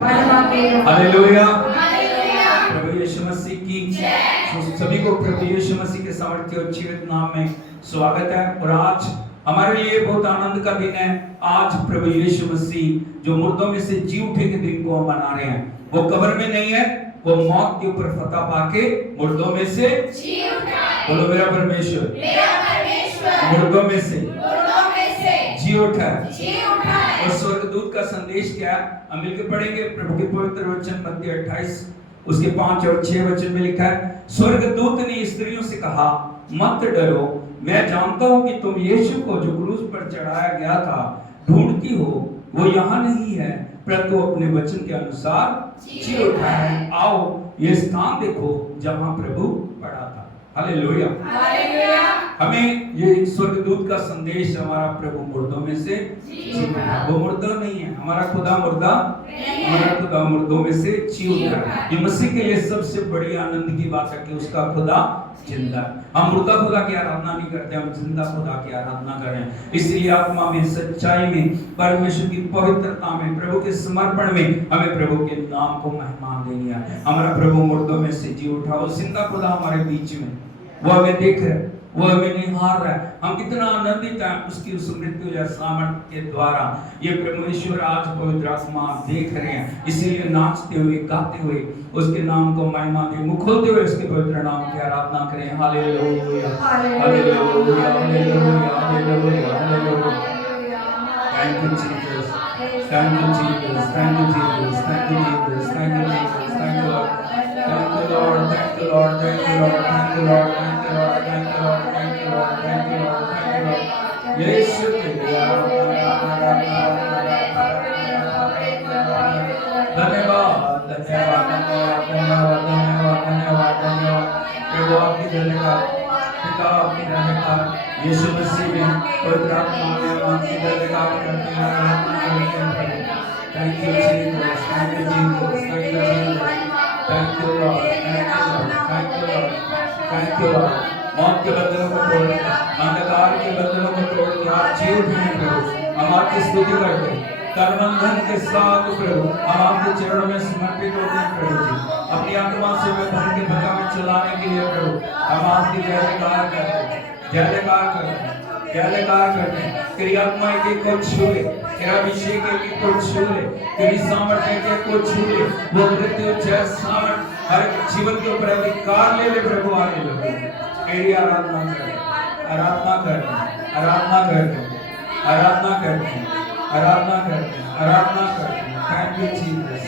Hallelujah. प्रभु यीशु मसीह की सभी को प्रभु यीशु मसीह के सामर्थ्य और जीवित नाम में स्वागत है। और आज हमारे लिए बहुत आनंद का दिन है। आज प्रभु यीशु मसीह जो मुर्दों में से जी उठे के दिन को हम मना रहे हैं। वो कब्र में नहीं है, वो मौत के ऊपर फतह पाके मुर्दों में से जी उठा है। बोलो मेरा परमेश्वर मुर्दों में से जी उठा है। और स्वर्गदूत का संदेश क्या है, हम मिलकर पढ़ेंगे। प्रभु के पवित्र वचन मत्ती 28 उसके 5 और 6 वचन में लिखा है, स्वर्गदूत ने स्त्रियों से कहा, मत डरो, मैं जानता हूं कि तुम यीशु को जो क्रूस पर चढ़ाया गया था ढूंढती हो। वो यहाँ नहीं है, परंतु अपने वचन के अनुसार जी उठा है। आओ ये स्थान देखो जहां प्रभु पड़ा था। हालेलुया। हमें ये स्वर्गदूत का संदेश, हमारा प्रभु मुर्दों में से जी उठा। वो मुर्दा नहीं है, हमारा खुदा मुर्दा, हमारा खुदा मुर्दों में से जी उठा। ये मसीह के लिए सबसे बड़ी आनंद की बात है कि उसका खुदा जिंदा। हम मुर्दा खुदा की आराधना नहीं करते, हम जिंदा खुदा की आराधना करें। इसलिए आत्मा में, सच्चाई में, परमेश्वर की पवित्रता में, प्रभु के समर्पण में हमें प्रभु के नाम को महिमा देनी है। हमारा प्रभु मुर्दों में से जी उठा, वो जिंदा खुदा हमारे बीच में, वो हमें देख रहा है, वो हमें निहार रहा है। हम कितना आनंदित हैं उसकी उस मृत्यु या सामर्थ के द्वारा। ये परमेश्वर आज पवित्र आत्मा देख रहे हैं, इसीलिए नाचते हुए, गाते हुए उसके नाम को महिमा दे, मुख खोलते हुए उसके पवित्र नाम की आराधना करें। Hallelujah hallelujah hallelujah hallelujah hallelujah. Thank you Jesus, thank you Jesus, thank you Jesus, thank you Jesus, thank you Jesus, thank you Lord, thank you Lord, thank you Lord, thank you Lord, thank you Lord, thank you Lord, thank you Lord, thank you Lord, thank you Lord, thank you Lord. Yeshu के लिए धन्यवाद, धन्यवाद, धन्यवाद, धन्यवाद, धन्यवाद, धन्यवाद, धन्यवाद। प्रभु आपकी धन्यवाद, पिता आपकी धन्यवाद, यीशु मसीह ने पवित्र आत्मा ने आपकी धन्यवाद करते हैं। Thank you Jesus, thank you Jesus, thank you Jesus, thank you Lord, thank you Lord, thank you Lord, thank you Lord. मौत के बंधनों को तोड़, अंधकार के बंधनों को तोड़ के आप जी उठे प्रभु। हम आपकी स्तुति करते हैं करबंधन के साथ प्रभु। हम आपके चरणों में समर्पित होते हैं प्रभु जी। अपनी आत्मा से मैं भर के भगा में चलाने के लिए प्रभु हम आपकी जयकार करते हैं, जयकार करते हैं, जयकार करते हैं। तेरी आत्मा एक को छू ले, तेरा अभिषेक एक को छू ले, तेरी सामर्थ्य एक को छू ले। वो मृत्यु जय सामर्थ हर जीवन के ऊपर अधिकार ले ले प्रभु। आने लगे तेरी आराधना करते, आराधना करते, आराधना करते, आराधना करते, आराधना करते, आराधना करते। Thank you Jesus,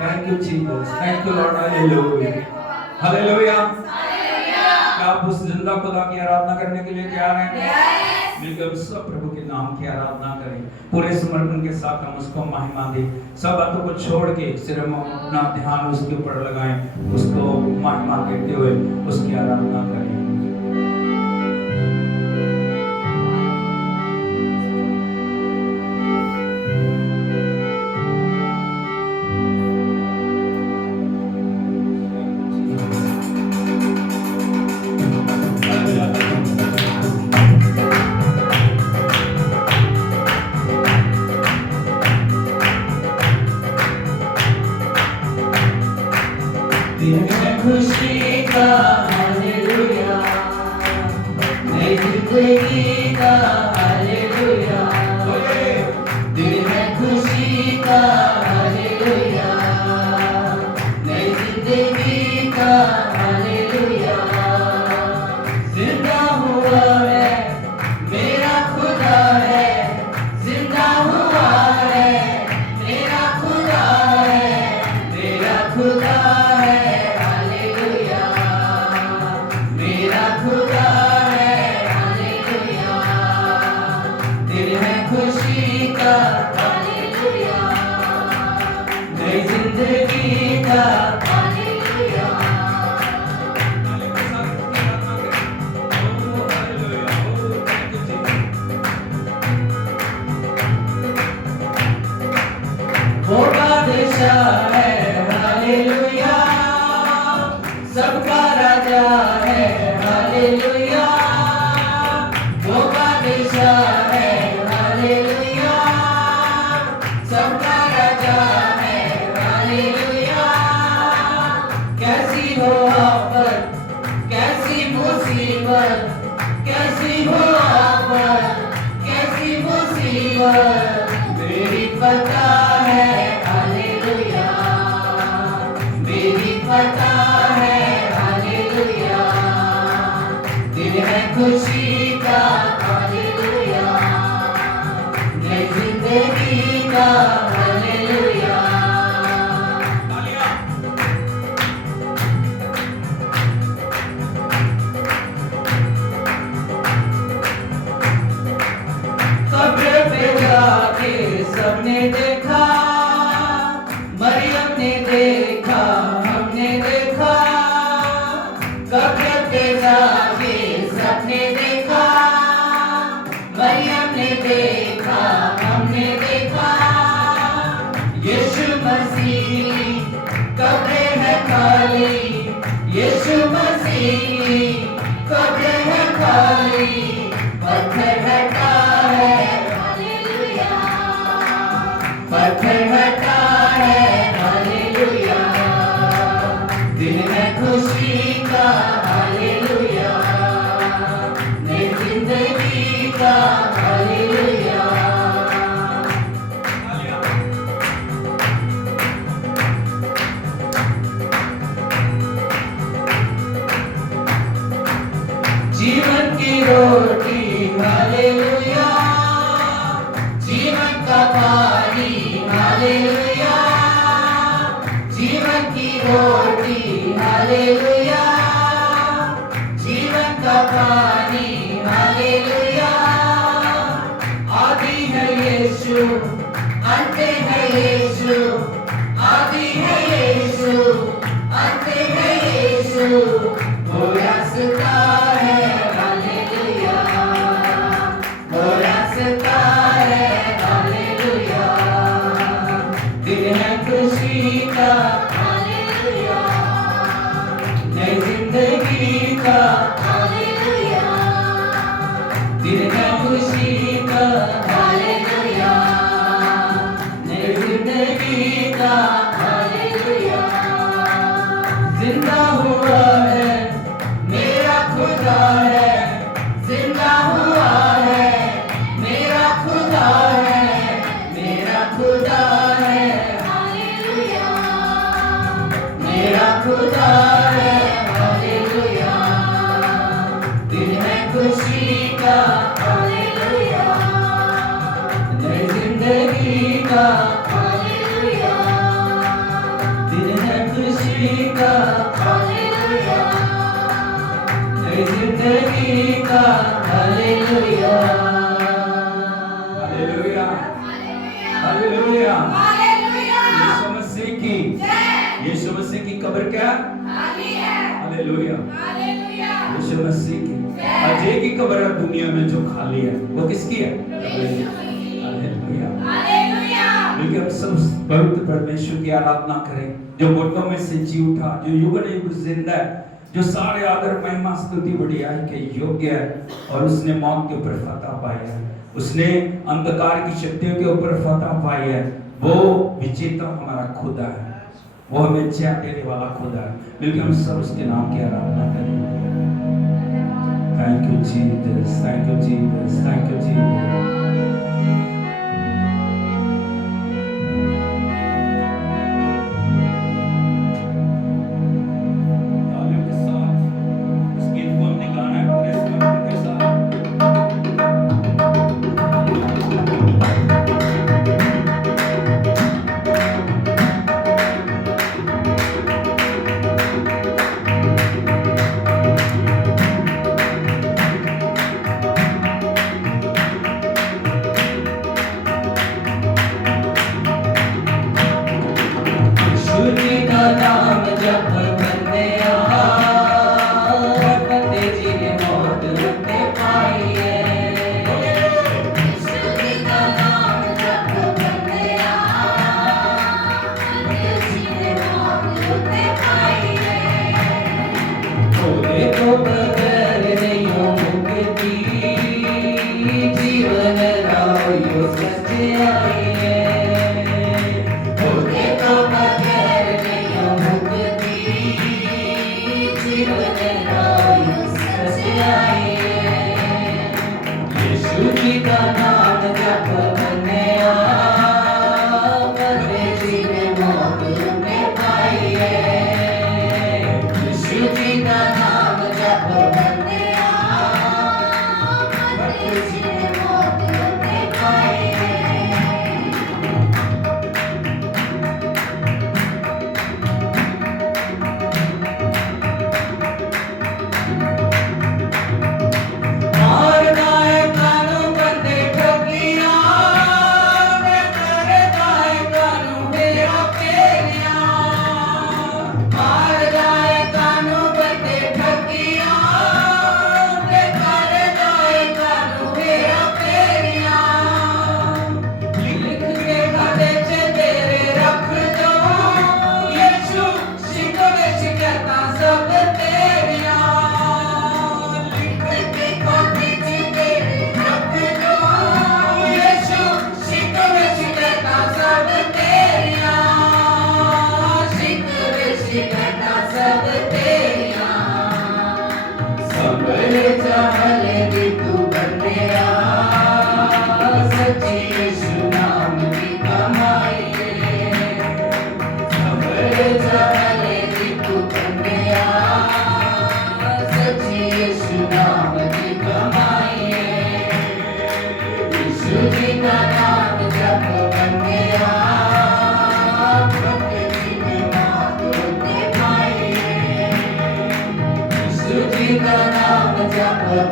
thank you Jesus, thank you Lord. Hallelujah hallelujah. क्या आप उस जिंदा खुदा की आराधना करने के लिए तैयार हैं? मिलकर सब प्रभु के नाम की आराधना करें, पूरे समर्पण के साथ हम उसको महिमा दें। सब बातों को छोड़ के सिर्फ हम अपना ध्यान उसके ऊपर लगाएं, उसको महिमा देते हुए उसकी आराधना करें। खुशी का हालेलुया, नई जिंदगी का हालेलुया, दिन है खुशी का हालेलुया, नई जिंदगी का हालेलुया। जिंदा हुआ है मेरा खुदा है, जिंदा हुआ है मेरा खुदा है, मेरा खुदा जिंदगी का हालेलुया। वो बादशाह है हालेलुया, सबका राजा है हालेलुया। वो बादशाह है हालेलुया, सबका राजा है। देखा, हमने देखा, कब्र पे जाके सबने देखा, मरियम ने देखा, हमने देखा, यीशु मसीह कब्र है खाली, यीशु मसीह कब्र है खाली, पत्थर हटा है, हालेलुया, पत्थर हटा है, हालेलुया, दिन है खुशी का, हालेलुया, नई जिंदगी का, हालेलुया। जीवन की रोटी, हालेलुया, जीवन का पानी, हालेलुया, जीवन की रोटी, हालेलुया, जीवन का पानी, हालेलुया, आदि है यीशु, अंत है यीशु, आदि है यीशु, अंत है यीशु, वो रास्ता है, हालेलुया, वो रास्ता है, हालेलुया, दिन है खुशी का, हालेलुया, नई जिंदगी का, हालेलुया, दिन है खुशी का, हालेलुया, नई जिंदगी का, हालेलुया, जिंदा हुआ है मेरा खुदा है, जिंदा हुआ है मेरा खुदा है, मेरा खुदा है, हालेलुया, मेरा खुदा है, हालेलुया, दिन है खुशी का, हालेलुया, नई जिंदगी का, हालेलुया, दिन है खुशी का, हालेलुया, नई जिंदगी का, hallelujah, hallelujah, hallelujah, Yeshu Masih की, यीशु मसीह की कब्र क्या? हालेलुया, यीशु मसीह की आज एक ही कब्र है दुनिया में जो खाली है, वो किसकी है? हालेलुया, क्योंकि हम सब पवित्र परमेश्वर की आराधना करें, जो मुर्दों में से जी उठा, जो युग जिंदा है, जो सारे आदर महिमा स्तुति बढ़ियाई के योग्य है, और उसने मौत के ऊपर फतह पाई है, उसने अंधकार की शक्तियों के ऊपर फतह पाई है, वो विजेता हमारा खुदा है, वो हमें जय देने वाला खुदा है, बिल्कुल हम सब उसके नाम की आराधना करें। Thank you Jesus, thank you Jesus, thank you Jesus.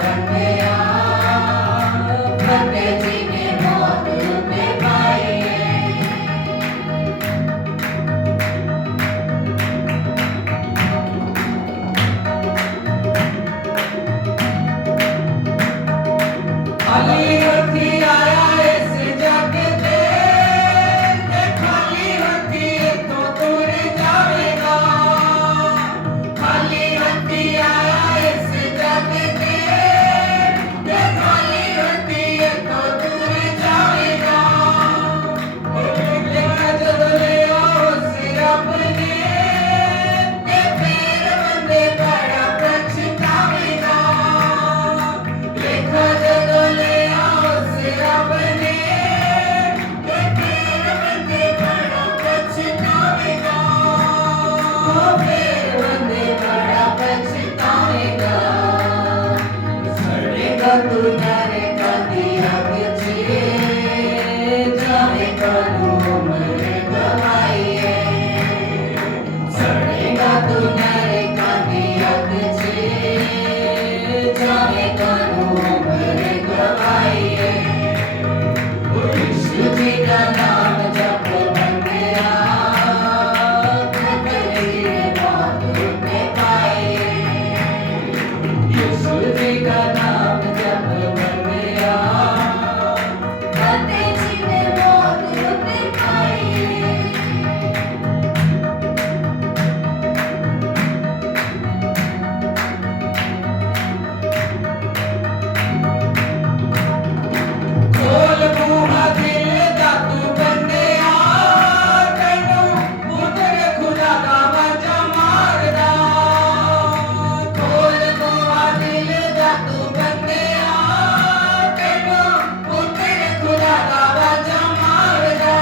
बनया फतेह जी ने मौत पे पाई खाली हथी आया इस जग दे खाली हथी तो दूर जावेगा खाली हथी आया इस जग दे खाली हथी तो दूर जावेगा लेकिन जब ले उस रब ने फिर बंदे बड़ा पछतावेगा लेकिन जब ले उस रब ने फिर बंदे बड़ा पछतावेगा फिर बंदे बड़ा पछतावेगा सड़ेगा तू नरक दी आग चे जावेगा तू उम्र गवाइए सड़ेगा तू नरक दी आग चे जावेगा तू उम्र गवाइए यीशु जी का नाम जप बंदया फतेह जी ने मौत पे पाई यीशु जी का नाम जप बंदया फतेह जी ने मौत पे पाई खोल बूहा दिल दा तू बंदया तैनू पुत्र खुदा दा वजा मारदा खोल बूहा दिल दा तू बंदया तैनू पुत्र खुदा दा वजा मारदा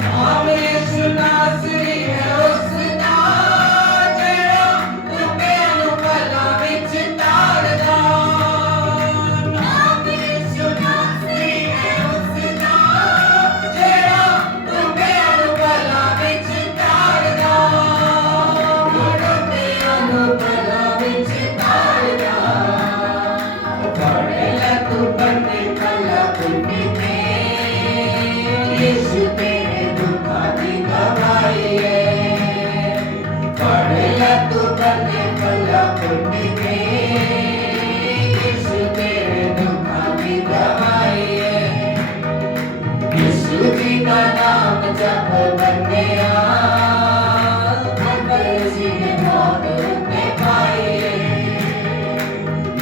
नाम यीशु नासरी है उसदा जेड़ा कुत्तियां नू भला विच तारदा नाम यीशु नासरी है उसदा जेड़ा कुत्तियां नू भला विच तारदा कुत्तियां नू भला विच तारदा फड़ ले तू बंदे भला कुत्ते ते यीशु तेरे दुखां दी गवाही है फड़ ले तू बंदे भला कुत्ते ते यीशु तेरे दुखां दी गवाही है यीशु जी का नाम जप बंदया फतेह जी ने मौत पे पाई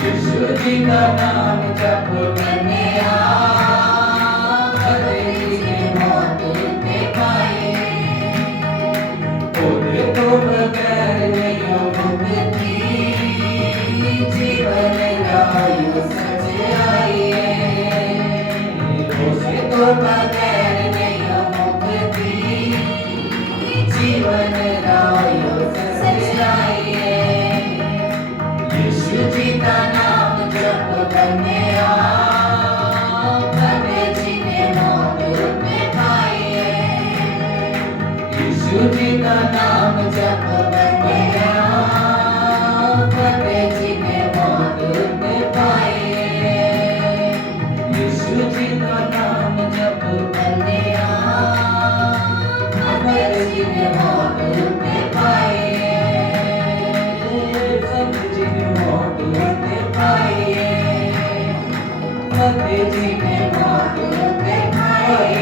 यीशु जी का नाम जप बंदया फतेह जी ने मौत पे पाई ओदे तो बगैर नहीं मुक्ति जीवन रायु सच्चाई उसे तो बगैर नहीं मुक्ति जीवन रायु सच्चाई यीशु जी का नाम जप बंदया फतेह जी ने मौत पे पाई यीशु जी का नाम जप बंदया फतेह जी ने मौत पे पाई यीशु जी का नाम जप बंदया फतेह जी ने मौत पे पाई फतेह जी ने मौत पे पाई फतेह जी ने मौत पे पाई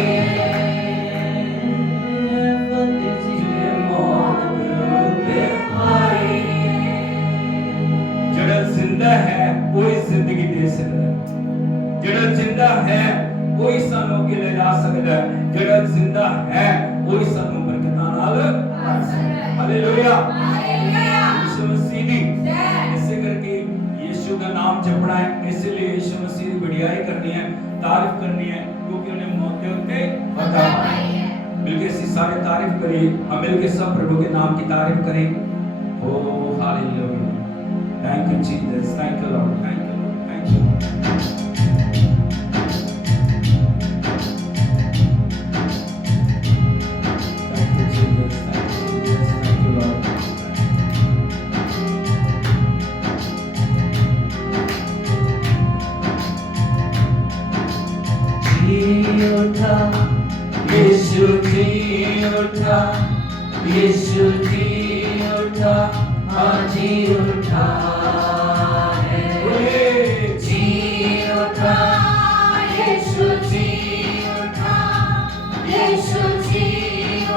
फतेह जी ने मौत पे पाई ਜਿਹੜਾ ਜ਼ਿੰਦਾ ਹੈ ਉਹ ਹੀ ਜ਼ਿੰਦਗੀ ਦੇ ਸਕਦਾ ਹੈ ਜਿਹੜਾ ਜ਼ਿੰਦਾ ਹੈ ਉਹ ਹੀ ਸਾਨੂੰ ਅੱਗੇ ਲੈ ਜਾ ਸਕਦਾ ਹੈ ਜਿਹੜਾ ਜ਼ਿੰਦਾ ਹੈ ਉਹ ਹੀ ਸਾਨੂੰ ਬਰਕਤਾਂ ਨਾਲ ਭਰ ਸਕਦਾ ਹੈ ਹਾਲੇਲੂਇਆ हालेलुया यीशु मसीह दी जय ऐसे करके यीशु का नाम जपना है इसलिए यीशु मसीह की बढ़ियाई करनी है तारीफ करनी है क्योंकि उन्हें मौत के उत्ते फतह पाई है मिलके इसी सारे तारीफ करिए हम मिलके सब प्रभु के नाम की तारीफ करें oh hallelujah thank you Jesus thank you Lord thank you thank you उठा, यीशु जी उठा, यीशु जी उठा, हाँ जी उठा है, जी उठा, यीशु जी उठा, यीशु जी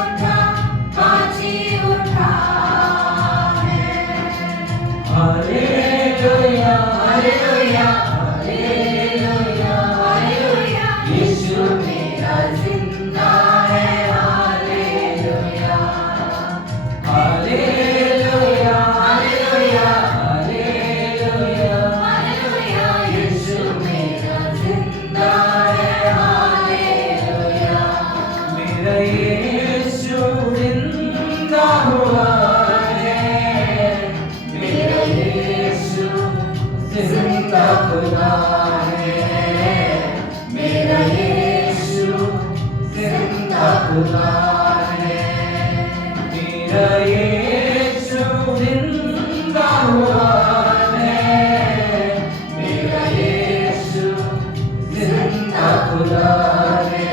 उठा, हाँ जी उठा है। Hallelujah hallelujah hallelujah hallelujah, Yeshu मेरा जिंदा है, hallelujah hallelujah hallelujah hallelujah hallelujah, Yeshu मेरा जिंदा है, हालेलुया। मेरा यीशु जिंदा हुआ है, मेरा यीशु जिंदा खुदा है, मेरा यीशु जिंदा खुदा है, मेरा यीशु जिंदा हुआ है, मेरा यीशु जिंदा खुदा है,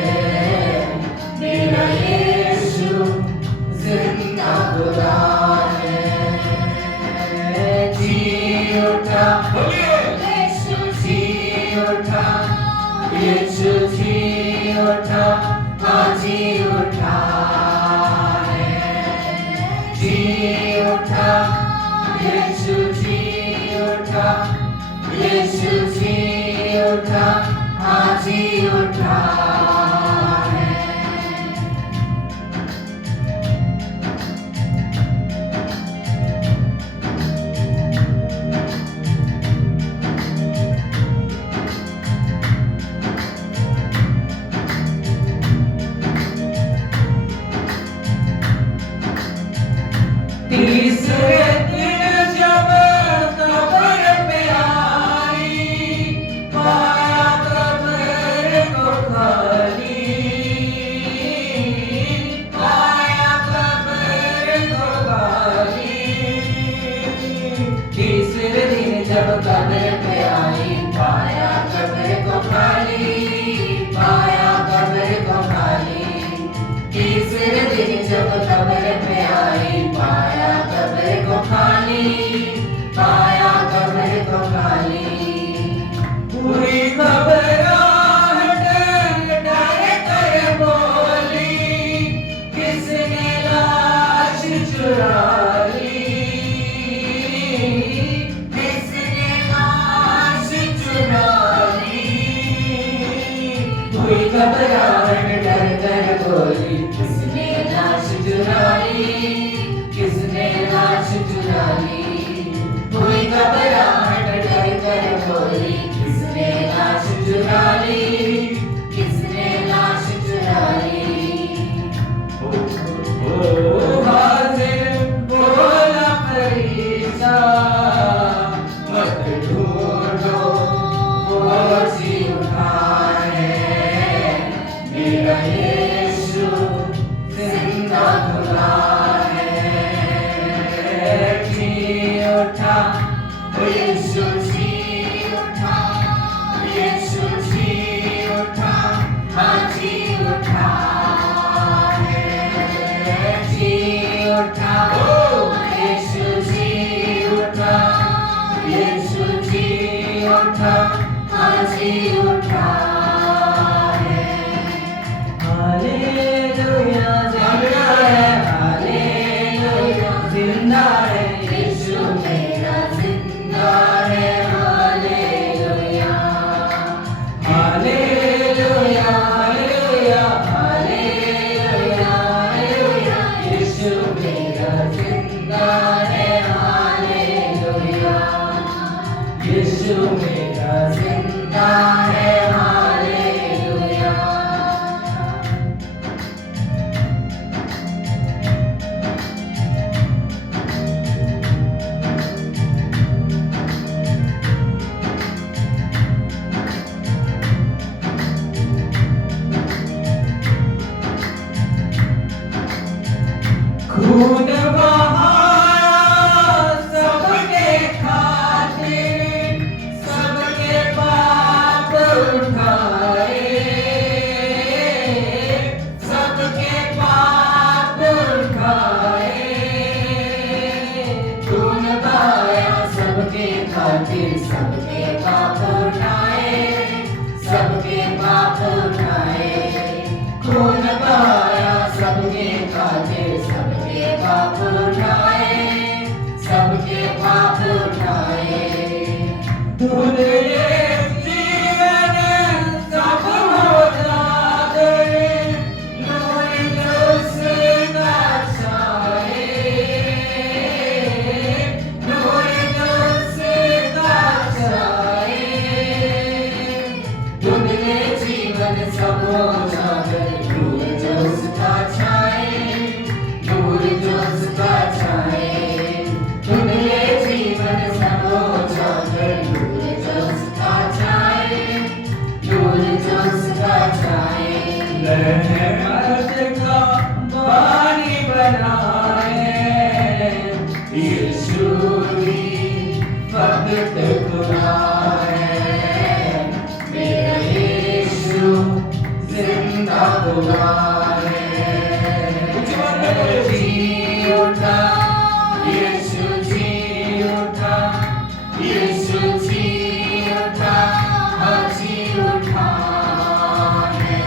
मेरा यीशु जिंदा खुदा है। जी उठा, यीशु जी उठा, यीशु जी उठा, हाँ जी उठा है, जी उठा, यीशु जी उठा, यीशु जी उठा, हाँ जी उठा है। तीसरे दिन जब कब्र पे आई, पाया कब्र को खाली, पाया कब्र को खाली। तीसरे दिन जब कब्र पे आई, पाया कब्र को खाली, पाया कब्र को खाली। तीसरे दिन जब कब्र पे आई, पाया कब्र को खाली, पाया कब्र को खाली। पूरी घबराहट डर कर बोली, किसने लाश चुरा ली, किसने लाश चुरा ली। पूरी घबराहट डर कर बोली, किसने लाश चुरा ली, किसने लाश चुरा ली। कोई घबराहट डर कर बोली, किसने लाश चुरा ली, किसने लाश चुरा ली। ओ हाजिर बोला फरीसा, मत ढूंढो वो जी उठा है, मेरा यीशु जिंदा खुदा है। जी उठा, यीशु जी उठा, यीशु जी उठा, हाँ जी उठा है। जी उठा, यीशु जी उठा, यीशु जी उठा, हाँ जी उठा है। हालेलुया जिंदा है, हालेलुया जिंदा है, यीशु मेरा जिंदा है, hallelujah hallelujah hallelujah hallelujah hallelujah, Yeshu मेरा जिंदा है, हालेलुया यीशु मेरा जिंदा है, हालेलुया। खून बहाया सबके खातिर, सबके पाप उठाए, फिर सबके पाप उठाए, सबके पाप उठाए। खून बहाया सबके खातिर, सबके पाप उठाए, सबके पाप उठाए। तूने जीवन सब होता गए, नूर उसका छाए, नूर उसका छाए। तूने जीवन सब होता गए, नूर उसका छाए, नूर उसका छाए। तूने जीवन सब होता गए, नूर उसका छाए, नूर उसका छाए। रहमत का पानी बनाए, यीशु भी भक्त खुदा है, मेरा यीशु जिंदा खुदा है। जी उठा, यीशु जी उठा, यीशु जी उठा, हाँ जी उठा है।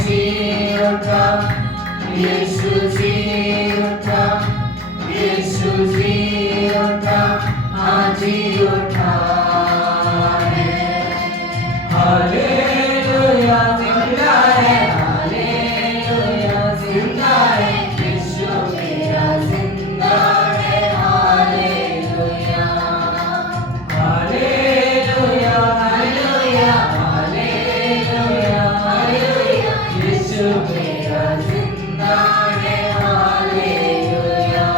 जी उठा, यीशु जी उठा, यीशु जी उठा, हाँ जी उठा है। हालेलुया जिंदा है, हालेलुया जिंदा है, यीशु मेरा जिंदा है। Hallelujah, hallelujah, hallelujah, hallelujah, hallelujah, Yeshu मेरा जिंदा है। हालेलुया,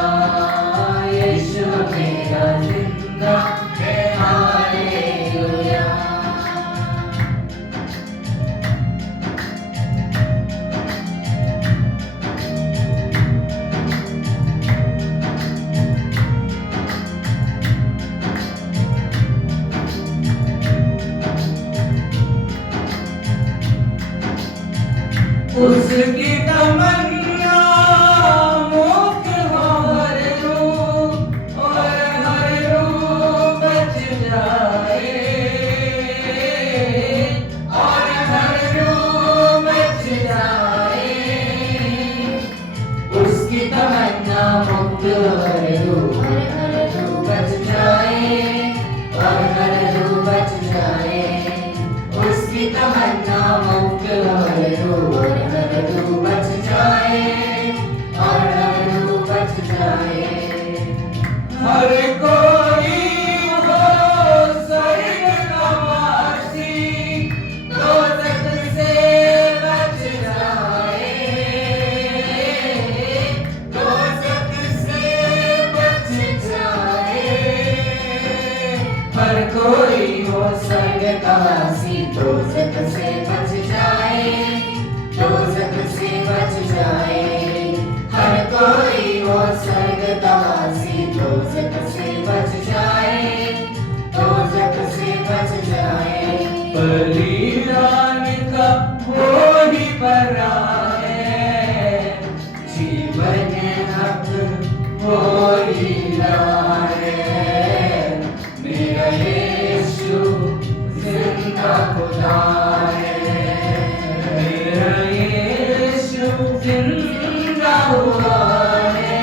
यीशु मेरा जिंदा है। हालेलुया। उसकी तमन्ना मुक्त हो हर रूह, और हर रूह बच जाए, और हर रूह बच जाए। उसकी तमन्ना मुक्त हर रूह, हर रूह बच जाए, और हर रूह बच जाए। उसकी तमन्ना मुक्त हर रूह, हर रूह बच जाए, और हर रूह बच जाए। हर कोई हो स्वर्ग का वासी, दोज़ख से बच जाए, दोज़ख से बच जाए। हर कोई हो स्वर्ग का वासी, दोज़ख से बच जाए, दोज़ख से बच जाए। हर कोई हो स्वर्ग का वासी, दोज़ख से बच जाए, दोज़ख से बच जाए। बलिदान का वो ही बड़ा है, जीवन हक हो ही है, मेरा यीशु जिंदा खुदा है। मेरा यीशु जिंदा हुआ है,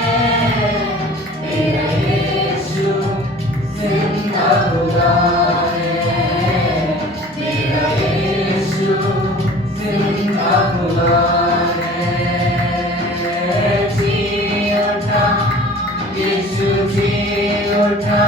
मेरा यीशु जिंदा खुदा है, मेरा यीशु जिंदा खुदा है। जी उठा, यीशु जी उठा,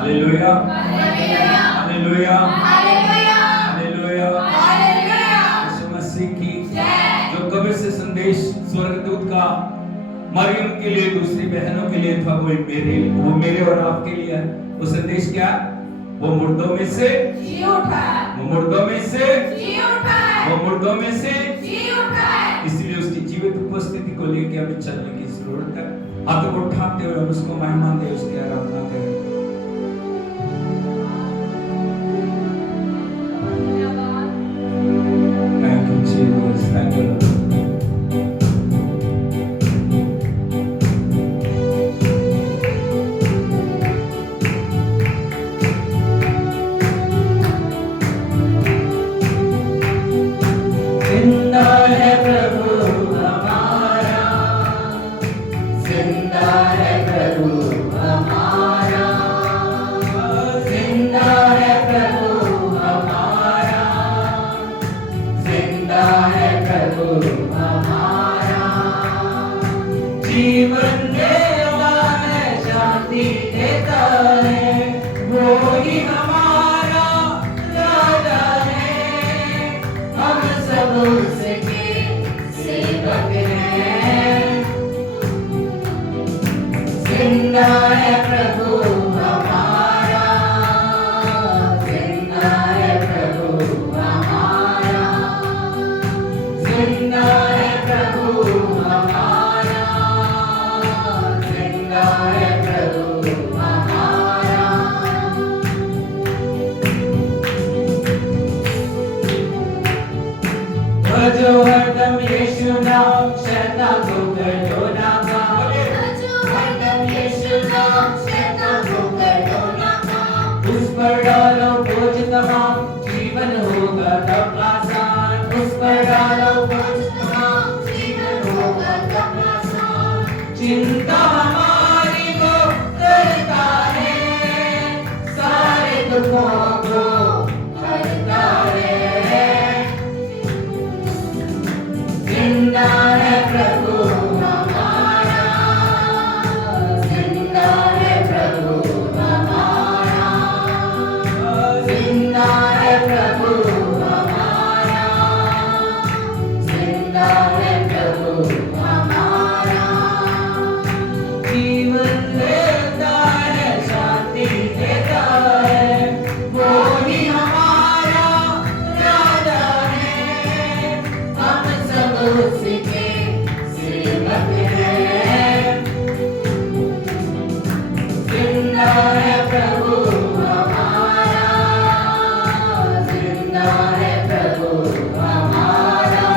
hallelujah hallelujah hallelujah hallelujah hallelujah. Yeshu Masih की जो कब्र से संदेश स्वर्गदूत का मरियम के लिए, दूसरी बहनों के लिए था, वो मेरे और आपके लिए है। वो संदेश क्या? वो मुर्दों में से जी उठा, वो मुर्दों में से जी उठा, वो मुर्दों में से जी उठा। इसलिए उसकी जीवित उपस्थिति को लेकर हमें चलने की जरूरत है। हाथों को उठाते हुए हम उसको महिमा दें, उसकी आराधना करें। Thank you, Jesus. Thank you, Lord. जिंदा है प्रभु हमारा, जिंदा है प्रभु हमारा, जिंदा है प्रभु हमारा, जिंदा है प्रभु हमारा। जीवन देता है, शांति देता है, वो ही हमारा राजा है। हम सब उसके सेवक हैं। जिंदा है प्रभु हमारा, जिंदा है प्रभु हमारा, जिंदा है प्रभु हमारा, जिंदा है प्रभु हमारा। भजो हरदम यीशु नाम, शैतान को कर दो नाकाम। जो हरदम यीशु नाम, शैतान को कर दो नाकाम। उस पर डालो बोझ तमाम, जीवन होगा तब आसान। उस पर डालो बोझ तमाम, जीवन होगा तब आसान। चिंता हमारी को करता है, सारे दुखों को हरता है। जिंदा है प्रभु हमारा, जिंदा है प्रभु हमारा, जिंदा है प्रभु हमारा, जिंदा है प्रभु हमारा। जीवन देता है, शांति देता है, वो ही हमारा राजा है। हम सब उसके सेवक हैं। जिंदा है प्रभु हमारा, जिंदा है प्रभु हमारा,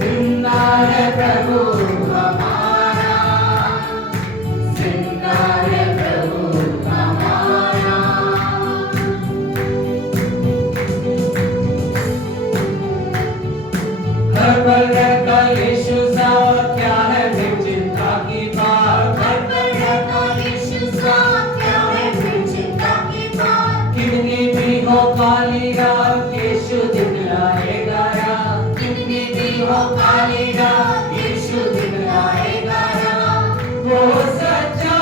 जिंदा है प्रभु हमारा, जिंदा है प्रभु हमारा। हर पल रहता यीशु साथ, क्या है फिर चिंता की बात। हर पल रहता यीशु साथ, क्या है फिर चिंता की बात। कितनी भी हो काली रात, यीशु दिखलाएगा रात। कितनी भी हो काली रात, यीशु दिखलाएगा रात। वो सच्चा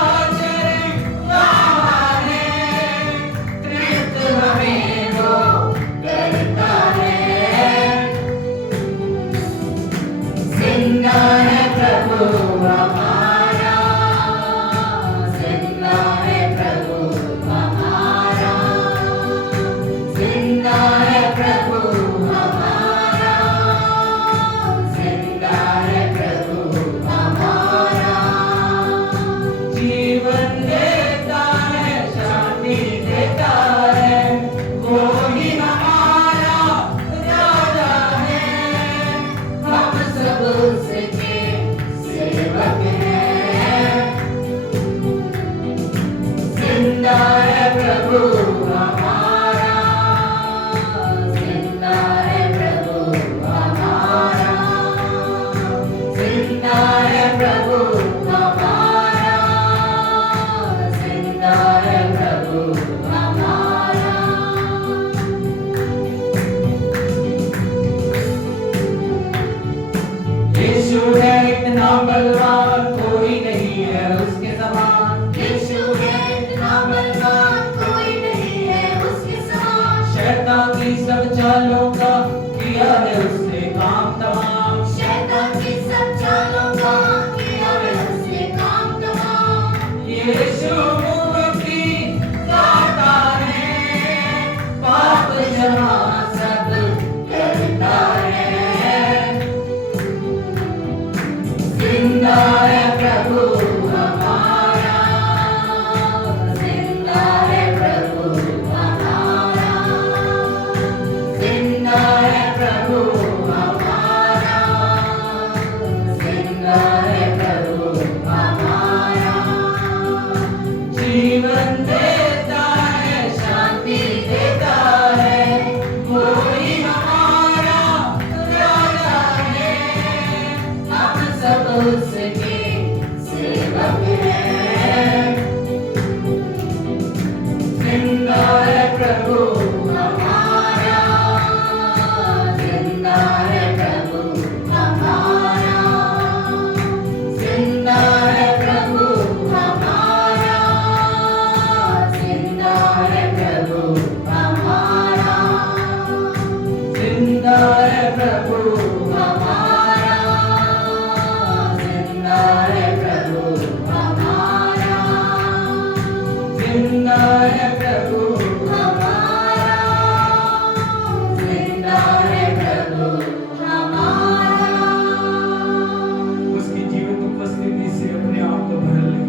चालों का किया है उसने काम तमाम। शैतान की सब चालों का किया है उसने काम तमाम। यीशु मुक्ति दाता है, पाप क्षमा सब करता है। जिंदा है प्रभु हमारा, जिंदा है प्रभु हमारा, जिंदा है प्रभु हमारा, जिंदा है प्रभु हमारा। जीवन देता है, शांति देता है, कोई हमारा राजा है, हम सब उसके सेवक हैं। जिंदा है प्रभु हमारा, जिंदा है प्रभु हमारा, जिंदा है प्रभु हमारा, जिंदा है प्रभु हमारा, जिंदा है प्रभु हमारा, जिंदा है प्रभु हमारा, जिंदा है प्रभु हमारा, जिंदा है प्रभु हमारा। उसकी जीवित उपस्थिति से अपने आप को भर ले।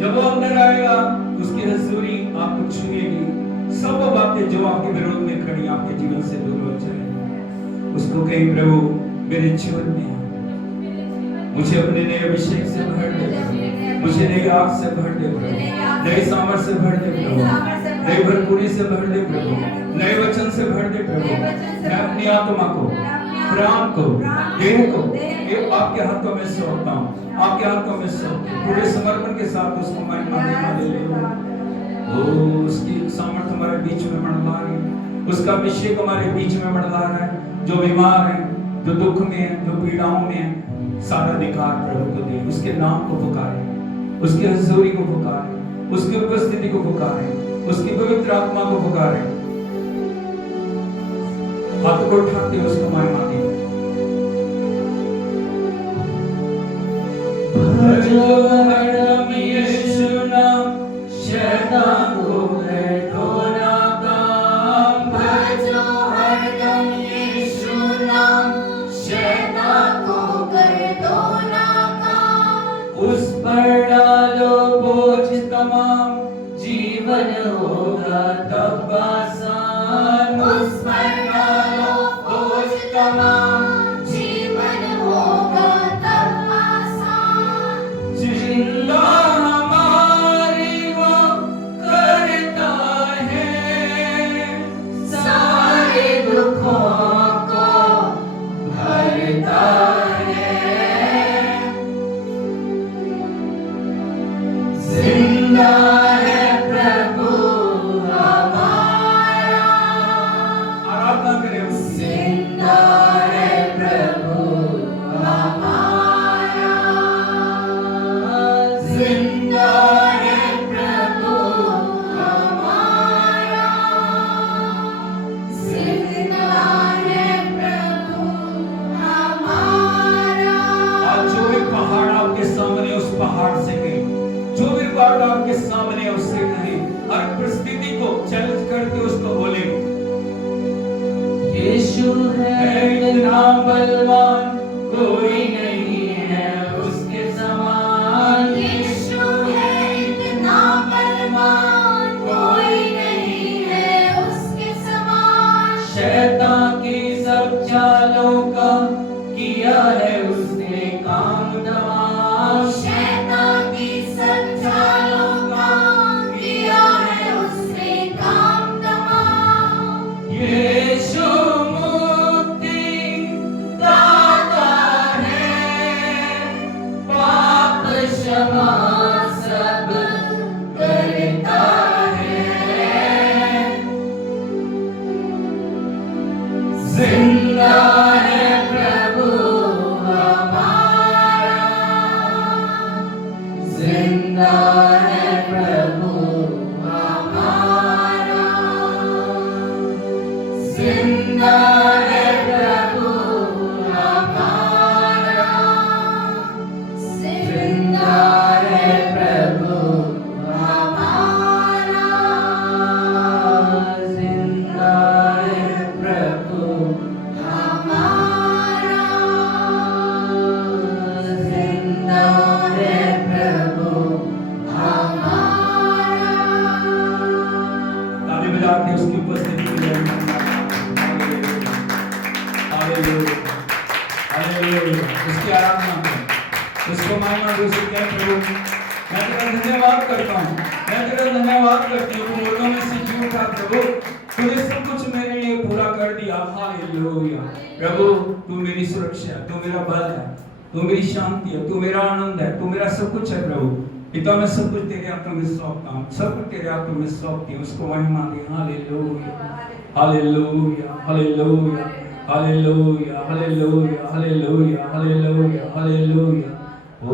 जब वो अंदर आएगा उसकी हजूरी आपको छुएगी, सब वो बातें जो आपके विरोध में खड़ी आपके जीवन से दूर हो जाए। उसको कहीं प्रभु मेरे जीवन में आ, मुझे अपने नए अभिषेक से भर दे, मुझे नई आग से भर दे प्रभु, नए सामर्थ से भर दे प्रभु, नई भरपूरी से भर दे प्रभु, नए वचन से भर दे प्रभु। मैं अपनी आत्मा को, प्राण को, देह को ये आपके हाथों में सौंपता हूँ, आपके हाथों में सौंप पूरे समर्पण के साथ उसको महिमा दे ले। ओ उसकी सामर्थ हमारे बीच में मंडला रही है, उसका अभिषेक हमारे बीच में मंडला रहा है। जो बीमार है, जो दुख में है, जो पीड़ाओं में है, सारा अधिकार प्रभु को दे। उसके नाम को पुकारे, उसकी हजूरी को पुकारे, उसकी उपस्थिति को पुकारे, उसकी पवित्र आत्मा को पुकारे। हाथ को उठाते उसको महिमा दे। भजो हरदम यीशु नाम, शैतान को है ढोना काम। भजो हरदम यीशु नाम, शैतान को कर दो नाकाम। उस पर डालो बोझ तमाम, जीवन होगा तब आसान। उस पर डालो बोझ तमाम, जीवन होगा तब आसान। जिंदा हमारी वो करता है, सारे दुखों को भरता है। जिंदा है प्रभु हमारा, आराधना करें उसकी। जिंदा है प्रभु हमारा, जिंदा है प्रभु हमारा, जिंदा है प्रभु हमारा। आज जो भी पहाड़ आपके सामने, उस पहाड़ से कहें, जो भी बात आपके सामने है उससे कहें, हर परिस्थिति को चैलेंज करके उसको बोले, यीशु है इतना बलवान, कोई नहीं है उसके समान। यीशु है इतना बलवान, कोई नहीं है उसके समान। शैतान की सब चालों का किया है उसने काम तमाम। शैतान की सब चालों का किया है उसने काम तमाम। यीशु मुक्ति दाता है, पाप क्षमा सब करता है। जिंदा है प्रभु हमारा, जिंदा है प्रभु हमारा, धन्यवाद करता हूँ, मैं तेरा धन्यवाद करती हूँ। मुर्दों में से जी उठा प्रभु, तूने सब कुछ मेरे लिए पूरा कर दिया। हालेलुया। प्रभु तू मेरी सुरक्षा, तू मेरा बल है, तू मेरी शांति है, तू मेरा आनंद है, तू मेरा सब कुछ है प्रभु। पिता मैं सब कुछ तेरे हाथों में सौंपता हूँ, सब कुछ तेरे हाथों में सौंपती हूँ। उसको महिमा दे। Hallelujah, hallelujah, hallelujah, hallelujah, hallelujah, hallelujah, hallelujah, hallelujah. Oh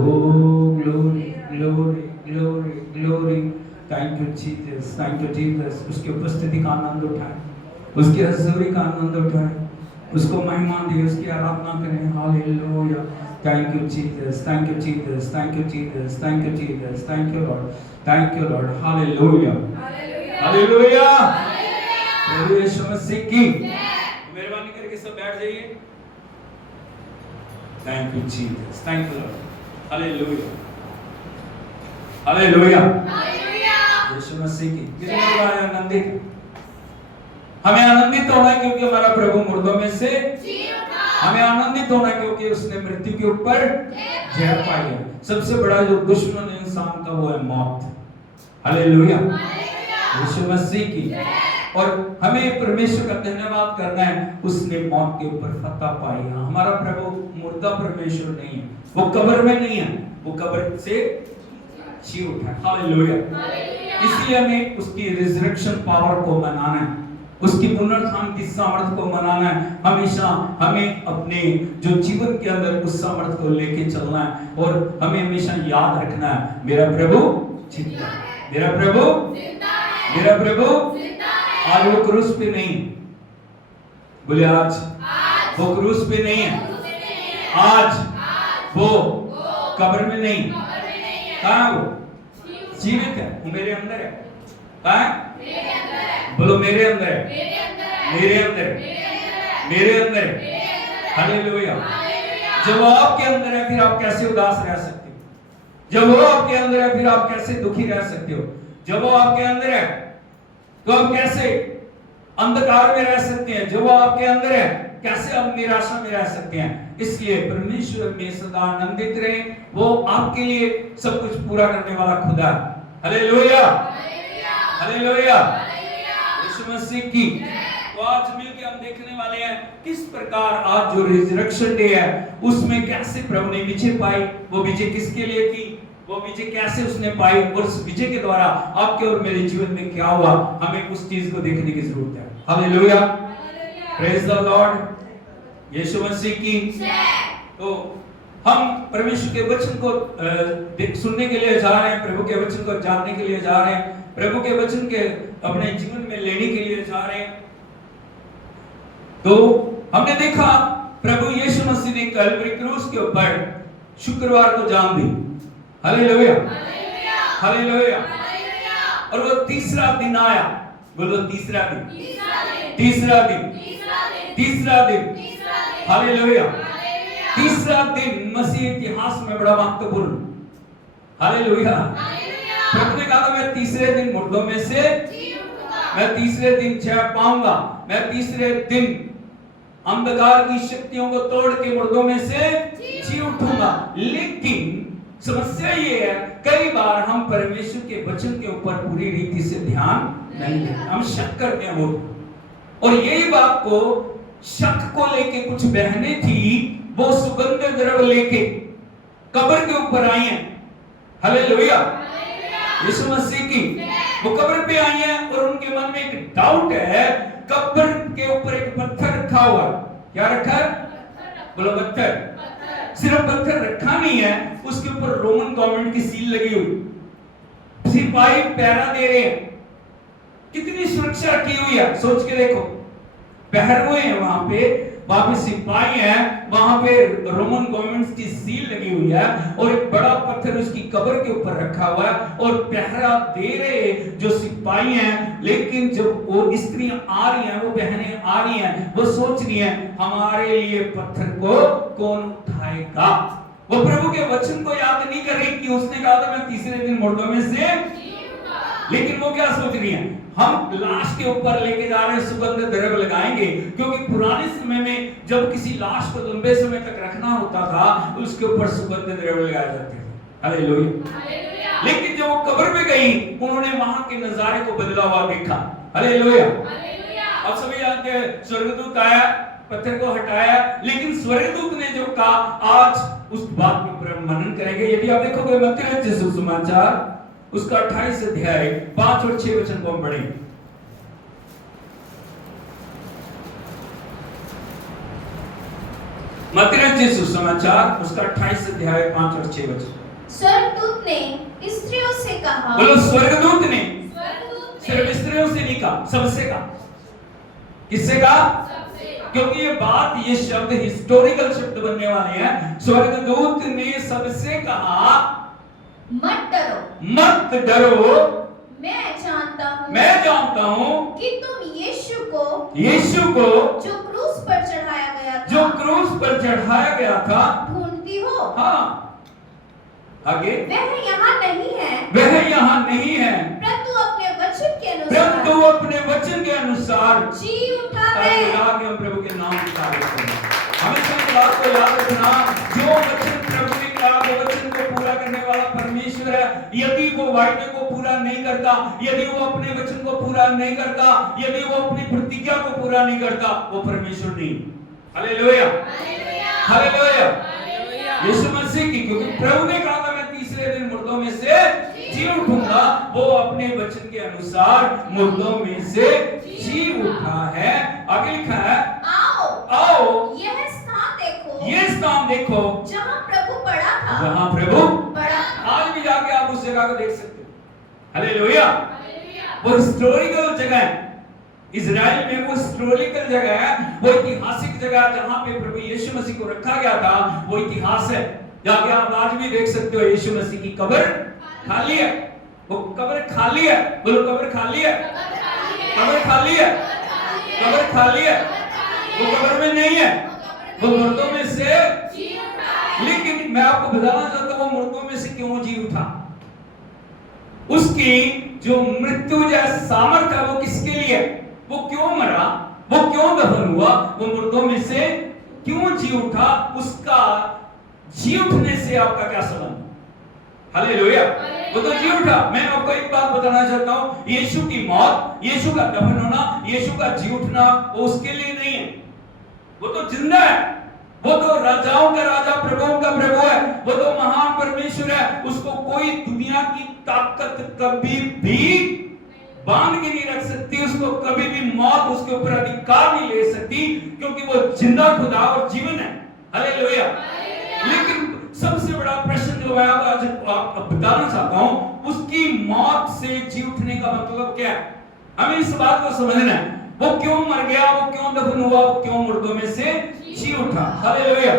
glory, glory, glory, glory. Thank you Jesus, thank you Jesus. उसकी उपस्थिति का आनंद उठाएं, उसकी हजूरी का आनंद उठाएं, उसको महिमा दे, उसकी आराधना करें। Hallelujah. Thank you Jesus, thank you Jesus, thank you Jesus, thank you Jesus, thank you Lord, thank you Lord. Hallelujah, Hallelujah. प्रभु यीशु मसीह की मेहरबानी करके सब बैठ जाइए। Thank you Jesus, thank you Lord. Hallelujah, Hallelujah. यीशु मसीह की कितने लोग आज आनंदित? हमें आनंदित होना है क्योंकि हमारा प्रभु मुर्दों में से हमें आनंदित होना है क्योंकि उसने मृत्यु के ऊपर जय पाई है। सबसे बड़ा जो दुश्मन इंसान का वो है मौत। हालेलुया, यीशु मसीह की। और हमें परमेश्वर का धन्यवाद करना है, उसने मौत के ऊपर फतह पाई है। हमारा प्रभु मुर्दा परमेश्वर नहीं है, वो कब्र में नहीं है, वो कब्र से जी उठा। हालेलुया। इसलिए हमें उसकी रिजरेक्शन पावर को मनाना है, उसकी पुनरुत्थान की सामर्थ को मनाना है। हमेशा हमें अपने जो जीवन के अंदर उस सामर्थ को लेके चलना है और हमें हमेशा याद रखना है, मेरा प्रभु जिंदा है, मेरा प्रभु जिंदा है, मेरा प्रभु जिंदा है। आज वो क्रूस पे नहीं, बोले आज वो क्रूस पे नहीं है, आज वो कब्र में नहीं, कहाँ है वो? जीवित है, वो मेरे अंदर है। कहाँ है? बोलो मेरे अंदर है, मेरे अंदर है, मेरे अंदर है। हालेलुया। जब वो आपके अंदर है फिर आप कैसे उदास रह सकते हो? जब वो आपके अंदर है फिर आप कैसे दुखी रह सकते हो? जब वो आपके अंदर है तो आप कैसे अंधकार में रह सकते हैं? जब वो आपके अंदर है कैसे आप निराशा में रह सकते हैं? इसलिए परमेश्वर में सदा आनंदित रहे, वो आपके लिए सब कुछ पूरा करने वाला खुदा। हालेलुया, हालेलुया, यीशु मसीह की। तो आज मिलकर हम देखने वाले हैं किस प्रकार आज जो रिजरेक्शन डे है उसमें कैसे प्रभु ने विजय पाई। वो विजय किसके लिए थी, वो विजय कैसे उसने पाई और उस विजय के द्वारा आपके और मेरे जीवन में क्या हुआ, हमें उस चीज को देखने की जरूरत है। हालेलुया, प्रेज द लॉर्ड, यीशु मसीह की। तो हम परमेश्वर के वचन को सुनने के लिए जा रहे हैं, प्रभु के वचन को जानने के लिए जा रहे हैं, प्रभु के वचन के अपने जीवन में लेने के लिए जा रहे हैं। तो हमने देखा प्रभु यीशु मसीह ने कलवरी क्रूस के ऊपर शुक्रवार को जान दी। Hallelujah, hallelujah. और वो तीसरा दिन आया, बोलो तीसरा दिन, तीसरा दिन, तीसरा दिन। हालेलुया। तीसरा दिन मसीह इतिहास में बड़ा महत्वपूर्ण। हालेलुया। प्रभु ने कहा मैं तीसरे दिन मुर्दों में से मैं तीसरे दिन जय पाऊंगा, मैं तीसरे दिन अंधकार की शक्तियों को तोड़ के मुर्दों में से जी उठूंगा। लेकिन समस्या ये है कई बार हम परमेश्वर के वचन के ऊपर पूरी रीति से ध्यान नहीं देते, हम शक करते हैं वो। और यही बात को शक को लेके कुछ बहनें थी, वो सुगंध द्रव्य लेके कब्र के ऊपर आई हैं। हालेलुया, यीशु मसीह की। वो कब्र पे आई हैं और उनके मन में एक डाउट है। कब्र के ऊपर एक पत्थर रखा हुआ, क्या रखा है? बोलो पत्थर। सिर्फ पत्थर रखा नहीं है, उसके ऊपर रोमन गवर्नमेंट की सील लगी हुई, सिपाही पहरा दे रहे हैं। कितनी सुरक्षा की हुई है सोच के देखो। पहर हुए हैं वहां पे सिपाही हैं, वहां पे रोमन गवर्नमेंट की सील लगी हुई है और एक बड़ा पत्थर उसकी कब्र के ऊपर रखा हुआ है और पहरा दे रहे जो सिपाही हैं। लेकिन जब वो स्त्रियां आ रही हैं, वो बहनें आ रही हैं, वो सोच रही हैं हमारे लिए पत्थर को कौन उठाएगा। वो प्रभु के वचन को याद नहीं कर रही कि उसने कहा था मैं तीसरे दिन मुर्दों में से। लेकिन वो क्या सोच रही हैं, हम लाश के ऊपर लेके जा रहे हैं, सुगंध द्रव्य लगाएंगे। क्योंकि पुराने समय में जब किसी लाश को लंबे समय तक रखना होता था, उसके ऊपर सुगंध द्रव्य लगाए जाते थे। हालेलुया, लेकिन जब वो कब्र में गई उन्होंने वहां के नजारे को बदला हुआ देखा। हालेलुया। अब सभी जानते हैं स्वर्गदूत आया, पत्थर को हटाया, लेकिन स्वर्गदूत ने जो कहा आज उस बात के ऊपर हम मनन करेंगे। यदि आप देखोगे मत्ती रचित सुसमाचार उसका 28 अध्याय 5 और 6 वचन को हम पढ़ेंगे। मत्ती रचित सुसमाचार उसका 28 अध्याय 5 और 6 वचन। स्वर्गदूत ने स्त्रियों से कहा, बोलो स्वर्गदूत ने सिर्फ स्त्रियों से नहीं कहा, सबसे कहा। किससे कहा? क्योंकि ये बात, ये शब्द हिस्टोरिकल शब्द बनने वाले हैं। स्वर्गदूत ने सबसे कहा मत डरो, मत डरो, मैं जानता हूँ कि तुम यीशु को जो क्रूस पर चढ़ाया गया था ढूंढती हो। हाँ, आगे वह यहाँ नहीं है, परंतु परंतु अपने वचन के अनुसार जी उठा है। हम प्रभु के नाम की तारीफ करें। हमेशा इस बात को याद रखना, जो वचन प्रभु ने कहा वो वचन को पूरा करने वाला परमेश्वर है। यदि वो वायदे को पूरा नहीं करता, यदि वो अपने वचन को पूरा नहीं करता, यदि वो अपनी प्रतिज्ञा को पूरा नहीं करता, वो परमेश्वर नहीं। Hallelujah, hallelujah. यीशु मसीह की, क्योंकि प्रभु ने कहा था मैं तीसरे दिन मुर्दों में से जी उठूंगा, वो अपने वचन के अनुसार मुर्दों में से जी उठा है। आगे लिखा है आओ यह स्थान देखो जहाँ प्रभु पड़ा। आज भी जाके आप उस जगह को देख सकते हो। हालेलुया। वो हिस्टोरिकल जगह है, इजराइल में वो हिस्टोरिकल जगह है, वो ऐतिहासिक जगह जहां पे प्रभु यीशु मसीह को रखा गया था, वो इतिहास है। जाके आप आज भी देख सकते हो यीशु मसीह की कब्र खाली है। वो कब्र खाली है, बोलो कब्र खाली है, कब्र खाली है, कब्र खाली है। वो कब्र में नहीं है, वो मुर्दों में से जी उठा। लेकिन मैं आपको बताना चाहता हूं वो मुर्दों में से क्यों जी उठा। उसकी जो मृत्यु जैसा सामर्थ है वो किसके लिए, वो क्यों मरा, वो क्यों दफन हुआ, वो मुर्दों में से क्यों जी उठा, उसका जी उठने से आपका क्या संबंध। हालेलुया। वो तो जी उठा। मैं आपको एक बात बताना चाहता हूं, यीशु की मौत, यीशु का दफन होना, यीशु का जी उठना वो उसके लिए नहीं है। वो तो जिंदा है, वो तो राजाओं का राजा, प्रभुओं का प्रभु है, वो तो महान परमेश्वर है। उसको कोई दुनिया की ताकत कभी भी बांध के नहीं रख सकती, उसको कभी भी मौत उसके ऊपर अधिकार नहीं ले सकती, क्योंकि वो जिंदा खुदा और जीवन है। हालेलुया। लेकिन सबसे बड़ा प्रश्न जो मैं आज बताना चाहता हूं, उसकी मौत से जी उठने का मतलब क्या है। हमें इस बात को समझना है, वो क्यों मर गया, वो क्यों दफन हुआ, वो क्यों मुर्दों में से जी उठा। हालेलुया।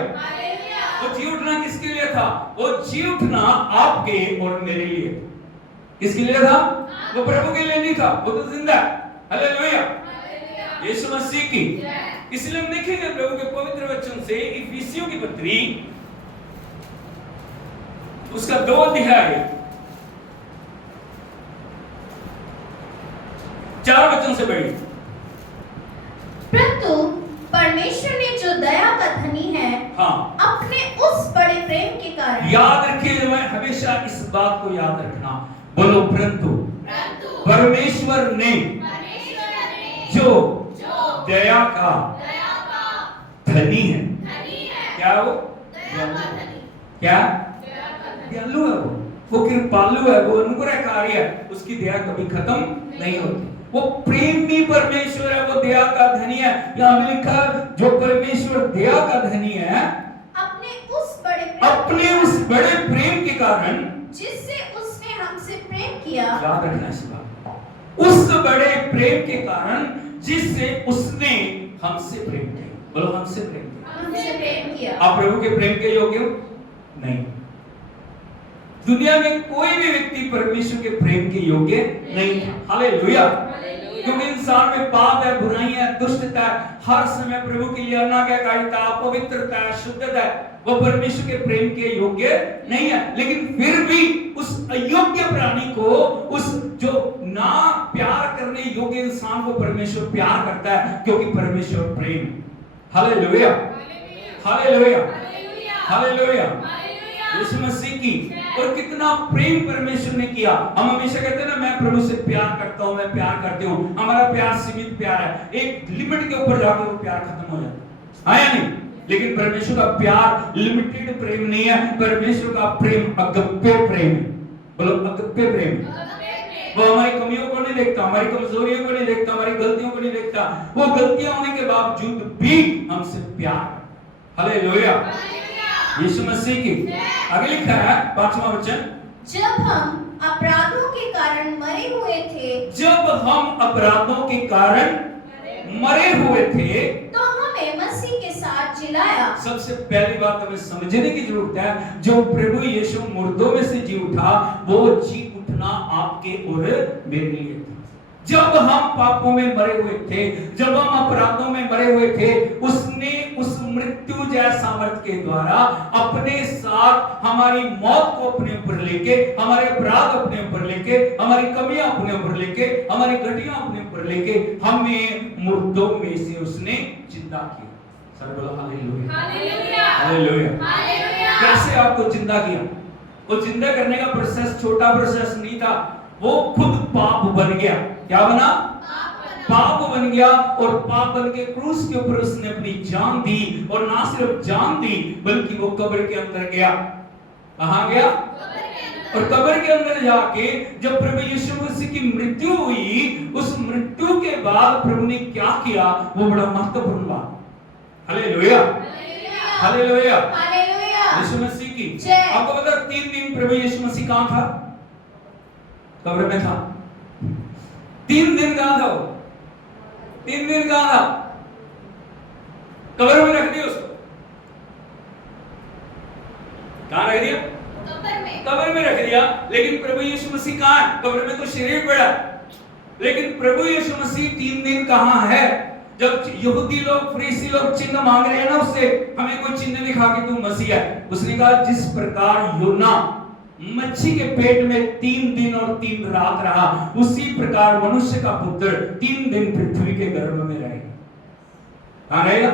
वो जी उठना किसके लिए था, वो जी उठना आपके और मेरे लिए। किसके लिए था, वो प्रभु के लिए नहीं था, वो तो जिंदा है। हालेलुया। यीशु मसीह की। इसलिए हम देखेंगे प्रभु के पवित्र वचन से इफिसियों की पत्री उसका 2 अध्याय 4 वचन से पढ़िए। परंतु परमेश्वर ने जो दया का धनी है, हाँ, अपने उस बड़े प्रेम के कारण, याद रखिए, मैं हमेशा इस बात को याद रखना, बोलो परंतु परमेश्वर ने जो दया का धनी है। क्या वो क्या दयालु है, वो कृपालु है, वो अनुग्रहकारी है, उसकी दया कभी खत्म नहीं होती। वो प्रेमी परमेश्वर है, वो दया का धनी है। यहाँ में लिखा जो परमेश्वर दया का धनी है, अपने उस बड़े प्रेम के कारण जिससे उसने हमसे प्रेम किया। याद रखना इस बात, उस बड़े प्रेम के कारण जिससे उसने हमसे प्रेम किया। बोलो हमसे प्रेम किया। आप प्रभु के प्रेम के योग्य हो? नहीं। दुनिया में कोई भी व्यक्ति परमेश्वर के प्रेम के योग्य नहीं था। हालेलुया। क्योंकि इंसान में पाप है, बुराई है, दुष्टता है, हर समय प्रभु के लिए अनाज्ञाकारिता, पवित्रता, शुद्धता है, वो परमेश्वर के प्रेम के योग्य नहीं है। लेकिन फिर भी उस अयोग्य प्राणी को, उस जो ना प्यार करने योग्य इंसान को परमेश्वर प्यार करता है, क्योंकि परमेश्वर प्रेम। Hallelujah, hallelujah, hallelujah. Yeshu Masih की। और कितना प्रेम परमेश्वर ने किया। हम हमेशा कहते हैं ना, मैं प्रभु से प्यार करता हूं, मैं प्यार करती हूं। हमारा प्यार सीमित प्यार है, एक लिमिट के ऊपर जाकर वो प्यार खत्म हो जाता है या नहीं? लेकिन परमेश्वर का प्यार लिमिटेड प्रेम नहीं है, परमेश्वर का प्रेम अगप्पे प्रेम है। बोलो अगप्पे प्रेम। वो हमारी कमियों को नहीं देखता, हमारी कमजोरियों को नहीं देखता, हमारी गलतियों को नहीं देखता। वो गलतियां होने के बावजूद भी हमसे प्यार। हालेलुया, यीशु मसीह की। आगे लिखा है 5वां वचन, जब हम अपराधों के कारण मरे हुए थे, जब हम अपराधों के कारण मरे हुए थे तो हमें मसीह के साथ जिलाया। सबसे पहली बात हमें समझने की जरूरत है, जो प्रभु यीशु मुर्दों में से जी उठा, वो जी उठना आपके और मेरे लिए था। जब हम पापों में मरे हुए थे, जब हम अपराधों में मरे हुए थे, उसने उस मृत्यु जय सामर्थ्य के द्वारा अपने साथ हमारी मौत को अपने ऊपर लेके, हमारे अपराध अपने ऊपर लेके, हमारी कमियां अपने ऊपर लेके, हमारी गलतियां अपने ऊपर लेके, हमें मुर्दों में से उसने जिंदा किया। सर बोलो हालेलुया, हालेलुया, हालेलुया। कैसे आपको जिंदा किया? वो जिंदा करने का प्रोसेस छोटा प्रोसेस नहीं था, वो खुद पाप बन गया। क्या बना? पाप बन गया, और पाप बन के क्रूस के ऊपर उसने अपनी जान दी, और ना सिर्फ जान दी बल्कि वो कब्र के अंदर गया। कहां गया? और कब्र के अंदर जाके जब प्रभु यीशु मसीह की मृत्यु हुई, उस मृत्यु के बाद प्रभु ने क्या किया, वो बड़ा महत्वपूर्ण बात। हालेलुया, हालेलुया, यीशु मसीह की। आपको पता 3 दिन प्रभु यीशु मसीह कहां था? कब्र में था। 3 दिन कहां था वो? 3 दिन कहां था? कब्र में रख दिया उसको। कहां रख दिया? कब्र में रख दिया। लेकिन प्रभु यीशु मसीह कहां है? कब्र में तो शरीर पड़ा है, लेकिन प्रभु यीशु मसीह 3 दिन कहां है? जब यहूदी लोग, फरीसी लोग चिन्ह मांग रहे हैं ना उससे, हमें कोई चिन्ह दिखा कि तू मसीह है, उसने कहा जिस प्रकार योना मच्छी के पेट में 3 दिन और 3 रात रहा, उसी प्रकार मनुष्य का पुत्र 3 दिन पृथ्वी के गर्भ में रहेगा। कहां रहेगा?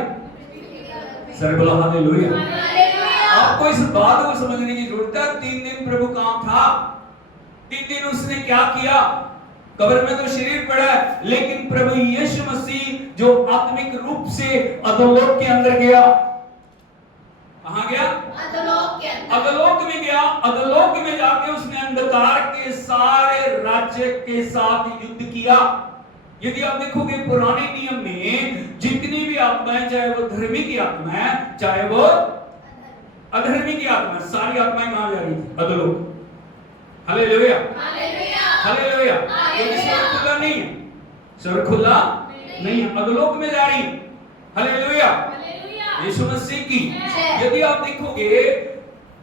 सर बोलो हालेलुया। आपको इस बात को समझने की जरूरत है, 3 दिन प्रभु कहां था? 3 दिन उसने क्या किया? कब्र में तो शरीर पड़ा है, लेकिन प्रभु यीशु मसीह जो आत्मिक रूप से अधोलोक के अंदर गया। कहां गया? अधोलोक के अंदर। अधोलोक में गया। अधोलोक में जाके उसने अंधकार के सारे राज्य के साथ युद्ध किया। यदि आप देखोगे पुराने नियम में जितनी भी आत्माएं, चाहे वो धर्मी की आत्मा है, चाहे वो अधर्मी की आत्मा, सारी आत्माएं कहां जा रही थी? अधोलोक। Hallelujah, hallelujah. क्योंकि स्वर्ग खुला नहीं है, स्वर्ग खुला नहीं है, अधोलोक में जा रही। हालेलुया, यीशु मसीह की। यदि आप देखोगे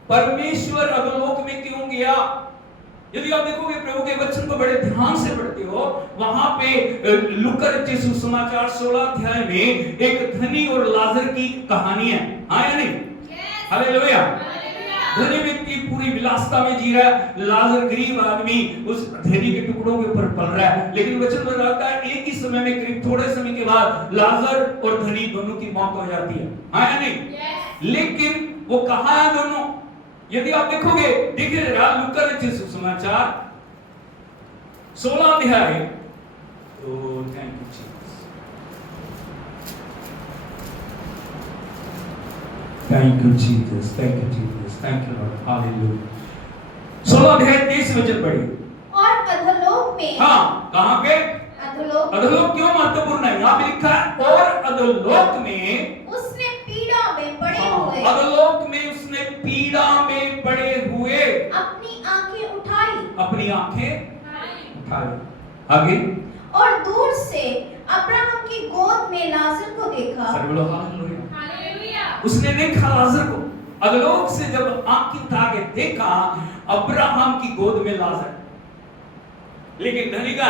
परमेश्वर अधोलोक में क्यों गया? यदि आप देखोगे प्रभु के वचन को बड़े ध्यान से पढ़ते हो, वहां पे लूका रचित सुसमाचार 16 अध्याय में एक धनी और लाजर की कहानी है। हाँ या नहीं? हालेलुया। धनी व्यक्ति पूरी विलासिता में जी रहा है, लाजर गरीब आदमी उस धनी के टुकड़ों के ऊपर पल रहा है। लेकिन वचन बताता है एक ही समय में, करीब थोड़े समय के बाद लाजर और धनी दोनों की मौत हो जाती है। हाँ या नहीं? लेकिन वो कहां है दोनों? यदि आप देखोगे, देखिए लूका रचित सुसमाचार 16 अध्याय। तो thank you Jesus, thank you Jesus, thank you Jesus, thank you Lord, hallelujah. 16 अध्याय 23 वचन पढ़िए। और अधोलोक में। हाँ, कहां पे? अधोलोक। अधोलोक क्यों महत्वपूर्ण है? यहाँ पे लिखा है और अधोलोक में उसने पीड़ा में पड़े हुए। अधोलोक में उसने पीड़ा में पड़े हुए अपनी आंखें उठाई। अपनी आंखें उठाई। आगे। और दूर से अब्राहम की गोद में लाजर को देखा। सर बोलो हालेलुया। उसने देखा लाजर को। अधोलोक से जब आंखें उठा के देखा अब्राहम की गोद में लाजर। लेकिन धनी का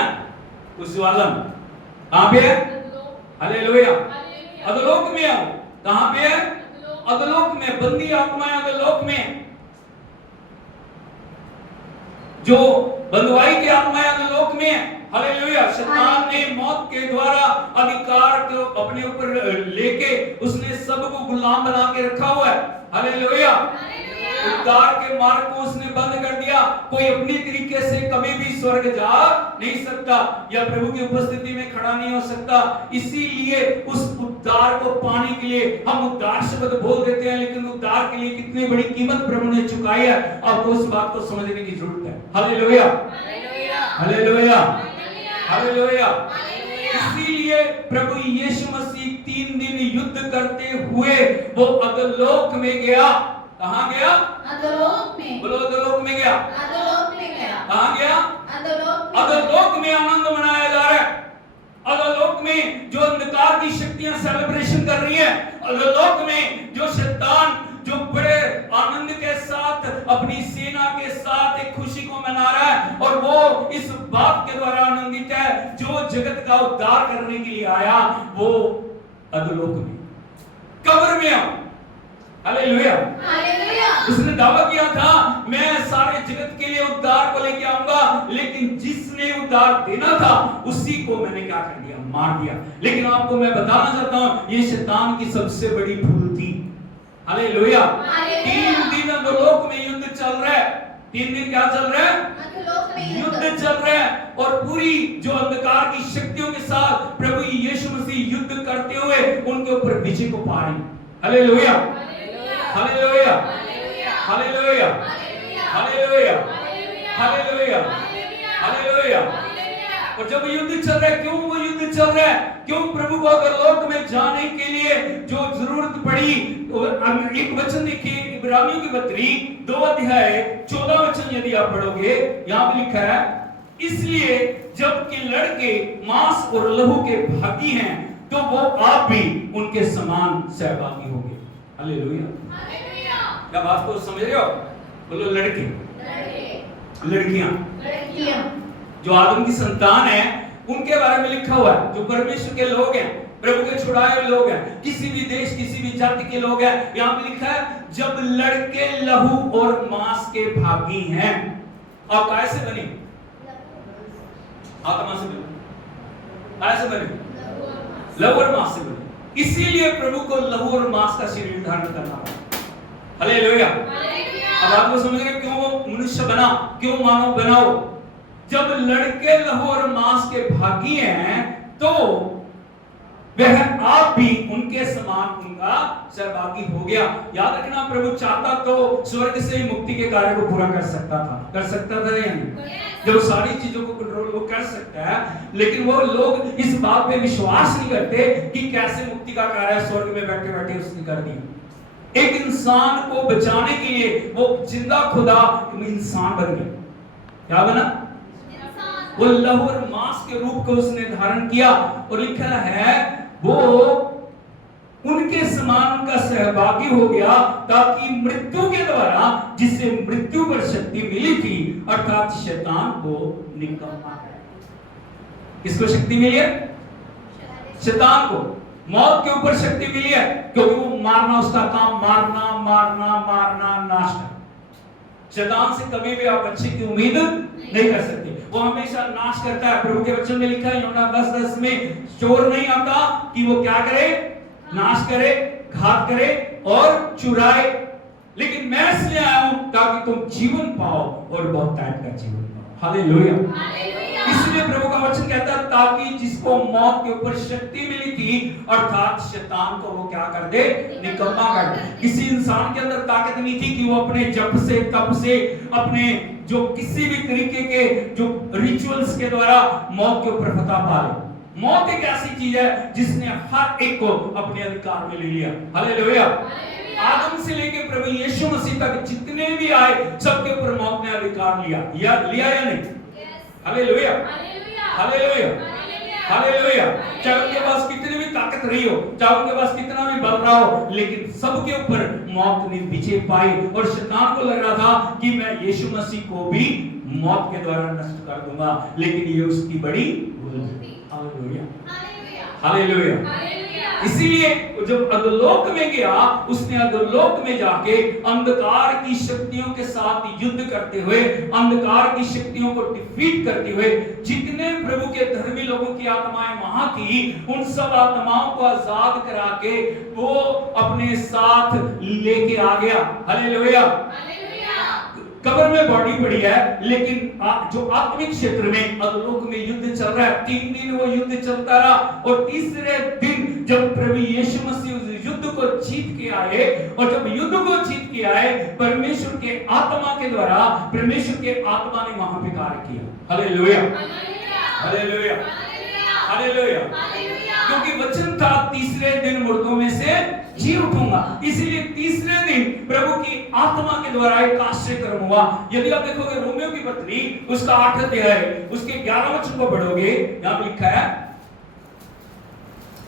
उस वालम कहां पे है? हालेलुया। अधोलोक में है। कहां पे है? अधोलोक में। बंदी आत्माएं अधोलोक में, जो बंधुआई की आत्माएं अधोलोक में है। हालेलुया। शैतान ने मौत के द्वारा अधिकार को अपने ऊपर लेके उसने सबको गुलाम बना के रखा हुआ है। हालेलुया। उद्धार के मार्ग को उसने बंद कर दिया। कोई अपनी तरीके से कभी भी स्वर्ग जा नहीं सकता या प्रभु की उपस्थिति में खड़ा नहीं हो सकता। इसीलिए उस उद्धार को पाने के लिए हम उद्धार शब्द बोल देते हैं, लेकिन उद्धार के लिए कितनी बड़ी कीमत प्रभु ने चुकाई है, आपको उस बात को समझने की जरूरत है। Hallelujah, hallelujah, hallelujah. इसीलिए प्रभु यीशु मसीह 3 दिन युद्ध करते हुए वो अधोलोक में गया। कहां गया? अधोलोक में। बोलो, अधोलोक में गया। अधोलोक में गया। कहां गया? अधोलोक में। अधोलोक में आनंद मनाया जा रहा है। अधोलोक में जो अंधकार की शक्तियां सेलिब्रेशन कर रही हैं, अधोलोक में जो शैतान जो बड़े आनंद के साथ अपनी सेना के साथ एक खुशी को मना रहा है, और वो इस बात के द्वारा आनंदित है जो जगत का उद्धार करने के लिए आया, वो अधोलोक में, कब्र में आओ। Hallelujah, hallelujah. उसने दावा किया था मैं सारे जगत के लिए उद्धार को लेके आऊंगा, लेकिन जिसने उद्धार देना था उसी को मैंने क्या कर दिया? मार दिया। लेकिन आपको मैं बताना चाहता हूं ये शैतान की सबसे बड़ी भूल थी। हालेलुया। 3 दिन अधोलोक में युद्ध चल रहा है। 3 दिन क्या चल रहा है? अधोलोक में युद्ध चल रहा है, और पूरी जो अंधकार की शक्तियों के साथ प्रभु यीशु मसीह युद्ध करते हुए उनके ऊपर विजय को पा रहे। Hallelujah, hallelujah, hallelujah, hallelujah, hallelujah, hallelujah. और जब युद्ध चल रहा है, क्यों वो युद्ध चल रहा है? क्यों प्रभु को अधोलोक में जाने के लिए जो जरूरत पड़ी? एक वचन देखिए, इब्रानियों की पत्री 2 अध्याय 14 वचन यदि आप पढ़ोगे, यहाँ पे लिखा है, इसलिए जबकि लड़के मांस और लहू के भागी हैं, तो वो आप भी उनके समान सहभागी होंगे। हालेलुया। क्या बात को समझ रहे हो? बोलो, लड़के, लड़कियां, जो आदम की संतान है, उनके बारे में लिखा हुआ है, जो परमेश्वर के लोग हैं, प्रभु के छुड़ाए हुए लोग हैं, किसी भी देश किसी भी जाति के लोग हैं। यहाँ पे लिखा है जब लड़के लहू और मांस के भागी हैं। आप कैसे बने? आत्मा से बने। कैसे बने? लहू और मांस से बने। इसीलिए प्रभु को लहू और मांस का शरीर धारण करना पड़ा। हालेलुया। अब आपको समझ रहे क्यों वो मनुष्य बना, क्यों मानव बनाओ? जब लड़के लहू और मांस के भागी हैं, तो वह आप भी उनके समान उनका सहभागी हो गया। याद रखना, प्रभु चाहता तो स्वर्ग से ही मुक्ति के कार्य को पूरा कर सकता था या नहीं? जब सारी चीजों को कंट्रोल वो कर सकता है, लेकिन वो लोग इस बात पे विश्वास नहीं करते कि कैसे मुक्ति का कार्य स्वर्ग में बैठे बैठे उसने कर दिया। एक इंसान को बचाने के लिए वो जिंदा खुदा इंसान बन गया। क्या बना? वो लहू और मांस के रूप को उसने धारण किया, और लिखा है वो उनके समान उनका सहभागी हो गया, ताकि मृत्यु के द्वारा जिसे मृत्यु पर शक्ति मिली थी, अर्थात शैतान को निकम्मा है। किसको शक्ति मिली है? शैतान को। मौत के ऊपर शक्ति मिली है, क्योंकि वो मारना उसका काम, मारना मारना मारना, नाश करना। शैतान से कभी भी आप अच्छे की उम्मीद नहीं कर सकते, वो हमेशा नाश करता है। प्रभु के वचन में लिखा है यूहन्ना 10:10 में, चोर नहीं आता कि वो क्या करे? नाश करे, घात करे और चुराए, लेकिन मैं इसलिए आया हूं ताकि तुम जीवन पाओ और बहुत टाइम का जीवन पाओ। हालेलुया। इसलिए प्रभु का वचन कहता है ताकि जिसको मौत के ऊपर शक्ति मिली थी, अर्थात शैतान को वो क्या कर दे? निकम्मा कर दे। किसी इंसान के अंदर ताकत नहीं थी कि वो अपने जप से, तप से, अपने जो किसी भी तरीके के जो रिचुअल्स के द्वारा मौत के ऊपर फतह पा ले। मौत एक ऐसी चीज है जिसने हर एक को अपने अधिकार में ले लिया। हालेलुया। आदम से लेकर प्रभु यीशु मसीह तक जितने भी आए, सबके ऊपर मौत ने अधिकार लिया या नहीं? Hallelujah, hallelujah, hallelujah. चाहे उनके पास कितनी भी ताकत रही हो, चाहे उनके पास कितना भी बल रहा हो, लेकिन सबके ऊपर मौत ने विजय पाई। और शैतान को लग रहा था कि मैं यीशु मसीह को भी मौत के द्वारा नष्ट कर दूंगा, लेकिन ये उसकी बड़ी भूल थी। Hallelujah, hallelujah. इसीलिए जब अधोलोक में गया, उसने अधोलोक में जाके अंधकार की शक्तियों के साथ युद्ध करते हुए, अंधकार की शक्तियों को डिफीट करते हुए, जितने प्रभु के धर्मी लोगों की आत्माएं वहां थी, उन सब आत्माओं को आजाद करा के वो अपने साथ लेके आ गया। हालेलुया। कब्र में बॉडी पड़ी है, लेकिन जो आत्मिक क्षेत्र में अधोलोक में युद्ध चल रहा है। 3 दिन वो युद्ध चलता रहा और तीसरे दिन जब प्रभु यीशु मसीह उस युद्ध को जीत के आए, और जब युद्ध को जीत के आए, परमेश्वर के आत्मा के द्वारा परमेश्वर के आत्मा ने वहां पे कार्य किया। Hallelujah, hallelujah, hallelujah. क्योंकि वचन था तीसरे दिन मुर्दों में से जी उठूंगा, इसीलिए तीसरे दिन प्रभु की आत्मा के द्वारा एक आश्चर्य कर्म हुआ। यदि आप देखोगे रोमियो की पत्री उसका 8 अध्याय उसके 11 वचन को पढ़ोगे, यहां पे लिखा है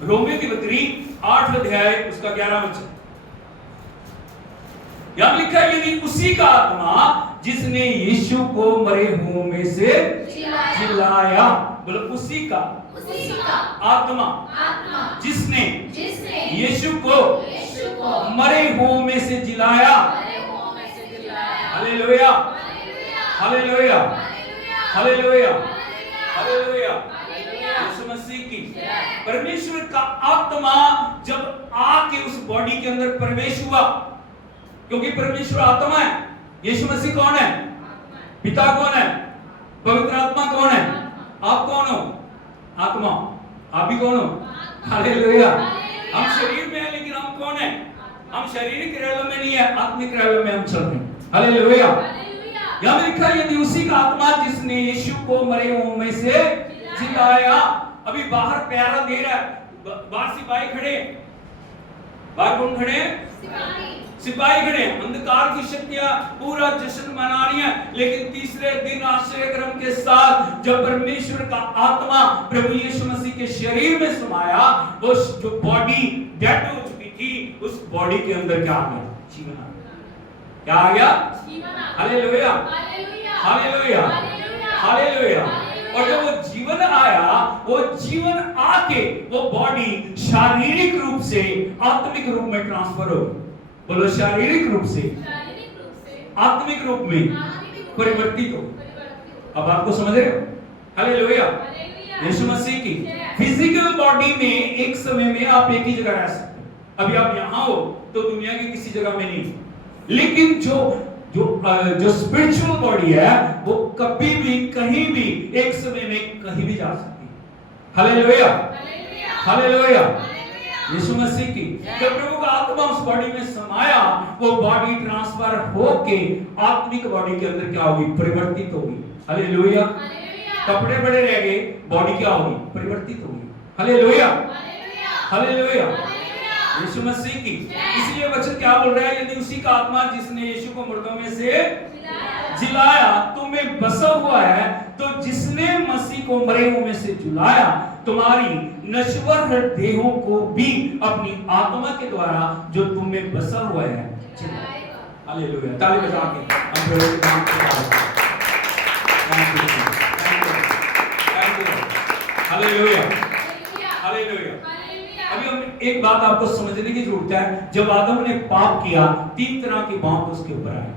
रोमियो की पत्री 8 अध्याय उसका 11 वचन, यहां लिखा है यदि उसी का आत्मा जिसने यीशु को मरे हुओं में से जिलाया, बोलो उसी का आत्मा जिसने यीशु को मरे हुओं में से जिलाया। Hallelujah, hallelujah, hallelujah, hallelujah. Yeshu Masih की परमेश्वर का आत्मा जब आके उस बॉडी के अंदर प्रवेश हुआ, क्योंकि परमेश्वर आत्मा है, यीशु मसीह कौन है? पिता कौन है? पवित्र आत्मा कौन है? आप कौन हो? आत्मा। आप भी कौन हो? हालेलुया। हम शरीर में हैं, लेकिन हम कौन है? हम शारीरिक क्रियाओं में नहीं है, आत्मिक क्रियाओं में हम चल रहे हैं। हालेलुया। यहाँ में लिखा है यदि उसी का आत्मा जिसने यीशु को मरे हुओं में से जिलाया। अभी बाहर प्यारा दे रहा है, बाहर सिपाही खड़े, बाहर कौन खड़े? सिपाही खड़े, अंधकार की शक्तियां पूरा जश्न मना रही हैं, लेकिन तीसरे दिन आश्चर्य क्रम के साथ जब परमेश्वर का आत्मा प्रभु यीशु मसीह के शरीर में समाया, वो जो बॉडी डेड हो चुकी थी, उस बॉडी के अंदर क्या आ गया? जीवन आ गया। क्या आ गया? Hallelujah, hallelujah, hallelujah. और जब वो जीवन आया, वो जीवन आके वो बॉडी शारीरिक रूप से आत्मिक रूप में ट्रांसफर हो गई। बोलो शारीरिक रूप से आत्मिक रूप में परिवर्तित हो। अब आपको समझ रहे हो? हालेलुया, यीशु मसीह की फिजिकल बॉडी में एक समय में आप एक ही जगह रह सकते हो। अभी आप यहां हो तो दुनिया की किसी जगह में नहीं, लेकिन जो स्पिरिचुअल बॉडी है वो कभी भी कहीं भी एक समय में कहीं भी जा सकती है। हालेलुया, हालेलुया, यीशु मसीह की जब प्रभु का आत्मा उस बॉडी में समाया, वो बॉडी ट्रांसफर होके आत्मिक बॉडी के अंदर क्या होगी? परिवर्तित होगी। हालेलुया। कपड़े बड़े रह गए, बॉडी क्या होगी? परिवर्तित होगी। हालेलुया, हालेलुया, यीशु मसीह की। इसलिए वचन क्या बोल रहा है? यदि उसी का आत्मा जिसने यीशु को मुर्दों में से जिलाया तुम्हें बसा हुआ है, तो जिसने मसीह को मरे हुओं में से जिलाया तुम्हारी नश्वर देहों को भी अपनी आत्मा के द्वारा जो तुम में बसा हुआ है जिलाएगा। हालेलुया। ताली बजा के हम प्रभु के नाम को हालेलुया, हालेलुया। अभी हम एक बात आपको समझने की जरूरत है। जब आदम ने पाप किया, 3 तरह की मौत उसके ऊपर आई।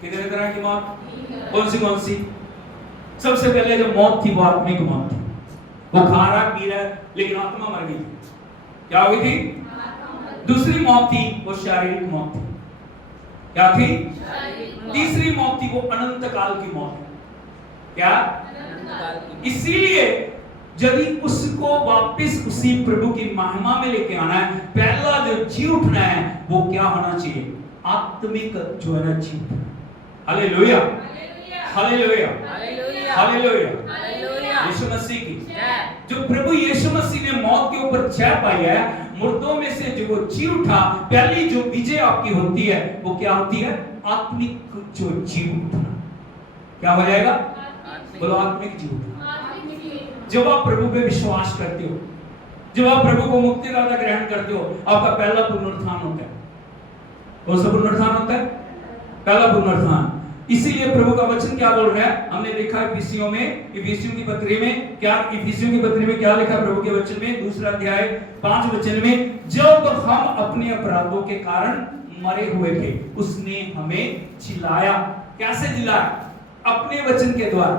कितने तरह की मौत? कौन सी? सबसे पहले जो मौत थी वो आत्मिक मौत थी। वो खा रहा पी रहा लेकिन आत्मा मर गई थी। क्या हो गई थी? दूसरी मौत थी वो शारीरिक मौत थी। क्या थी? तीसरी मौत थी वो अनंत काल की मौत। क्या? इसीलिए यदि उसको वापस उसी प्रभु की महिमा में लेके आना है, पहला जो जी उठना है वो क्या होना चाहिए? आत्मिक जो है ना जी उठना। Hallelujah, hallelujah, hallelujah, Yeshu Masih की। जो प्रभु यीशु मसीह ने मौत के ऊपर जय पाई है, मुर्दों में से जो वो जी उठा, पहली जो विजय आपकी होती है वो क्या होती है? आत्मिक जो जी उठना। क्या हो जाएगा? बोलो आत्मिक जी उठना। जब आप प्रभु पे विश्वास करते हो, जब आप प्रभु को मुक्तिदाता ग्रहण करते हो, आपका पहला पुनरुत्थान होता है। कौन सा पुनरुत्थान होता है? पहला पुनरुत्थान। इसीलिए प्रभु का वचन क्या बोल रहा है? हमने देखा इफिसियों की पत्री में क्या, इफिसियों की पत्री में क्या लिखा प्रभु के वचन में? 2 अध्याय 5 वचन में, जब हम अपने अपराधों के कारण मरे हुए थे, उसने हमें जिलाया। कैसे जिलाया? अपने वचन के द्वारा।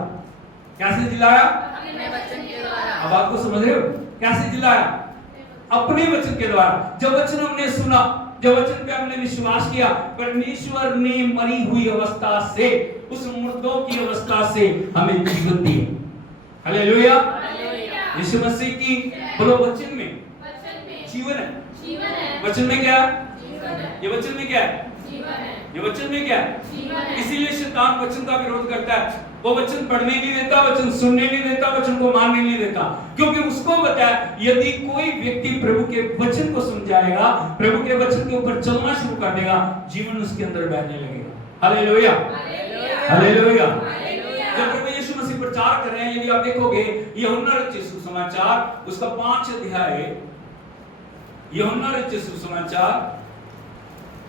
कैसे जिलाया? अपने वचन के द्वारा। अब आपको समझ रहे हो? कैसे जिलाया? अपने वचन के द्वारा। जब वचन हमने सुना, जब वचन पे हमने विश्वास किया, परमेश्वर ने मरी हुई अवस्था से, उस मुर्दों की अवस्था से हमें जीवन दिया। हालेलुया। यीशु मसीह की बोलो वचन में जीवन है। वचन में क्या? ये वचन में क्या है? ये वचन में क्या है? इसीलिए शैतान वचन का विरोध करता है। वो वचन पढ़ने नहीं देता, वचन सुनने नहीं देता, वचन को मानने नहीं देता, क्योंकि उसको पता है यदि कोई व्यक्ति प्रभु के वचन को सुन जाएगा, प्रभु के वचन के ऊपर चलना शुरू कर देगा, जीवन उसके अंदर बहने लगेगा। Hallelujah, hallelujah. जब प्रभु यीशु मसीह प्रचार कर रहे हैं, यदि आप देखोगे यूहन्ना रचित सुसमाचार उसका 5 अध्याय, यूहन्ना रचित सुसमाचार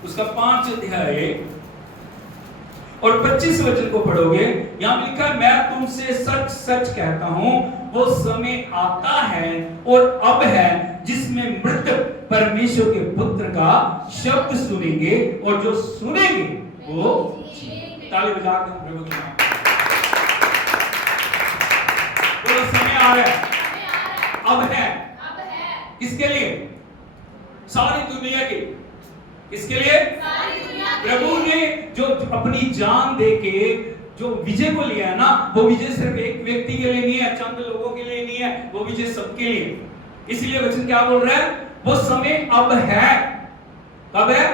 उसका 5 अध्याय और 25 वचन को पढ़ोगे, यहां लिखा है, मैं तुमसे सच सच कहता हूं, वो समय आता है और अब है जिसमें मृतक परमेश्वर के पुत्र का शब्द सुनेंगे, और जो सुनेंगे वो ताली बजाकर प्रभु के नाम। वो समय आ रहा है, अब है। किसके लिए? सारी दुनिया के। किसके लिए? प्रभु ने जो अपनी जान देके जो विजय को लिया है ना, वो विजय सिर्फ एक व्यक्ति के लिए नहीं है, चंद लोगों के लिए नहीं है, वो विजय सबके लिए। इसलिए वचन क्या बोल रहा है? वो समय अब है। कब है?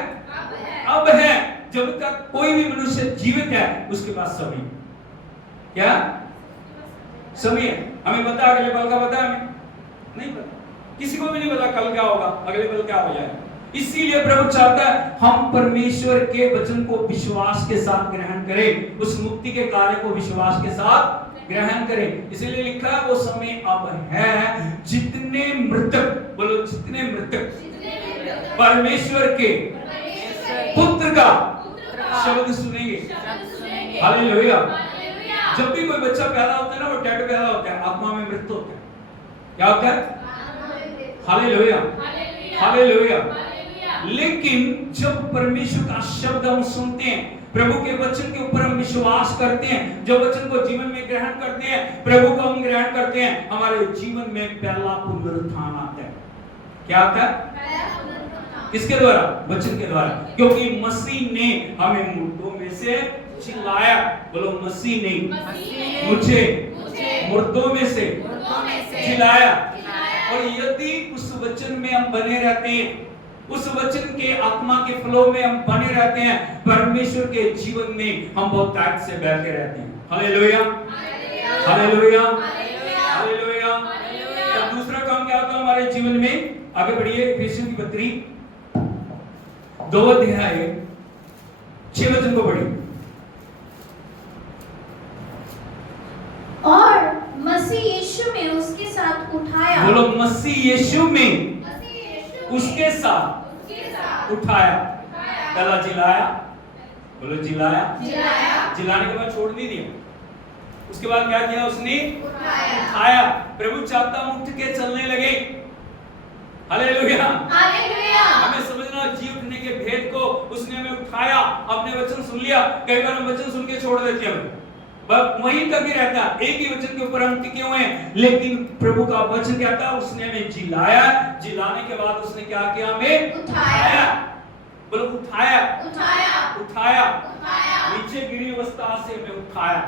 अब है। जब तक कोई भी मनुष्य जीवित है उसके पास समय क्या? समय है। हमें पता अगले पल का पता है? हमें नहीं पता, किसी को भी नहीं पता कल क्या होगा, अगले पल क्या हो जाएगा। इसीलिए प्रभु चाहता है हम परमेश्वर के वचन को विश्वास के साथ ग्रहण करें, उस मुक्ति के कार्य को विश्वास के साथ ग्रहण करें। इसीलिए लिखा है वो समय अब है जितने मृतक, बोलो जितने मृतक परमेश्वर के पुत्र का शब्द सुनेंगे। हालेलुया। जब भी कोई बच्चा पैदा होता है ना, वो डेड पैदा होता है, आत्मा में मृत होता है। क्या होता है? Hallelujah, hallelujah. लेकिन जब परमेश्वर का शब्द हम सुनते हैं, प्रभु के वचन के ऊपर हम विश्वास करते हैं, जब वचन को जीवन में ग्रहण करते हैं, प्रभु को हम ग्रहण करते हैं, हमारे जीवन में पहला पुनरुत्थान आता है। क्या आता है? किसके द्वारा? वचन के द्वारा। क्योंकि मसीह ने हमें मुर्दों में से जिलाया। बोलो मसीह ने मुझे मुर्दों में से जिलाया। और यदि उस वचन में हम बने रहते हैं, उस वचन के आत्मा के फ्लो में हम बने रहते हैं, परमेश्वर के जीवन में हम बहुत ताकत से बहते रहते हैं। Hallelujah, hallelujah, hallelujah. तो दूसरा काम क्या होता है हमारे जीवन में? आगे बढ़िए, एफिसियों की पत्री 2 अध्याय 6 वचन को पढ़िए। और मसीह यीशु में उसके साथ उठाया। बोलो मसीह यीशु में उसके साथ उठाया। पहला जिलाया। बोलो जिलाया। जिलाने के बाद छोड़ नहीं दिया, उसके बाद क्या किया? उसने उठाया। प्रभु चाहता हम उठ के चलने लगे। Hallelujah, hallelujah. हमें समझना जी उठने के भेद को। उसने हमें उठाया, अपने वचन सुन लिया। कई बार हम वचन सुन के छोड़ देते हैं, वहीं तक ही रहता है, एक ही वचन के ऊपर हम टिके हुए हैं। लेकिन प्रभु का वचन क्या था? उसने हमें जिलाया। जिलाने के बाद उसने क्या किया? हमें उठाया। बोलो उठाया, उठाया, उठाया, उठाया। नीचे गिरी अवस्था से हमें उठाया,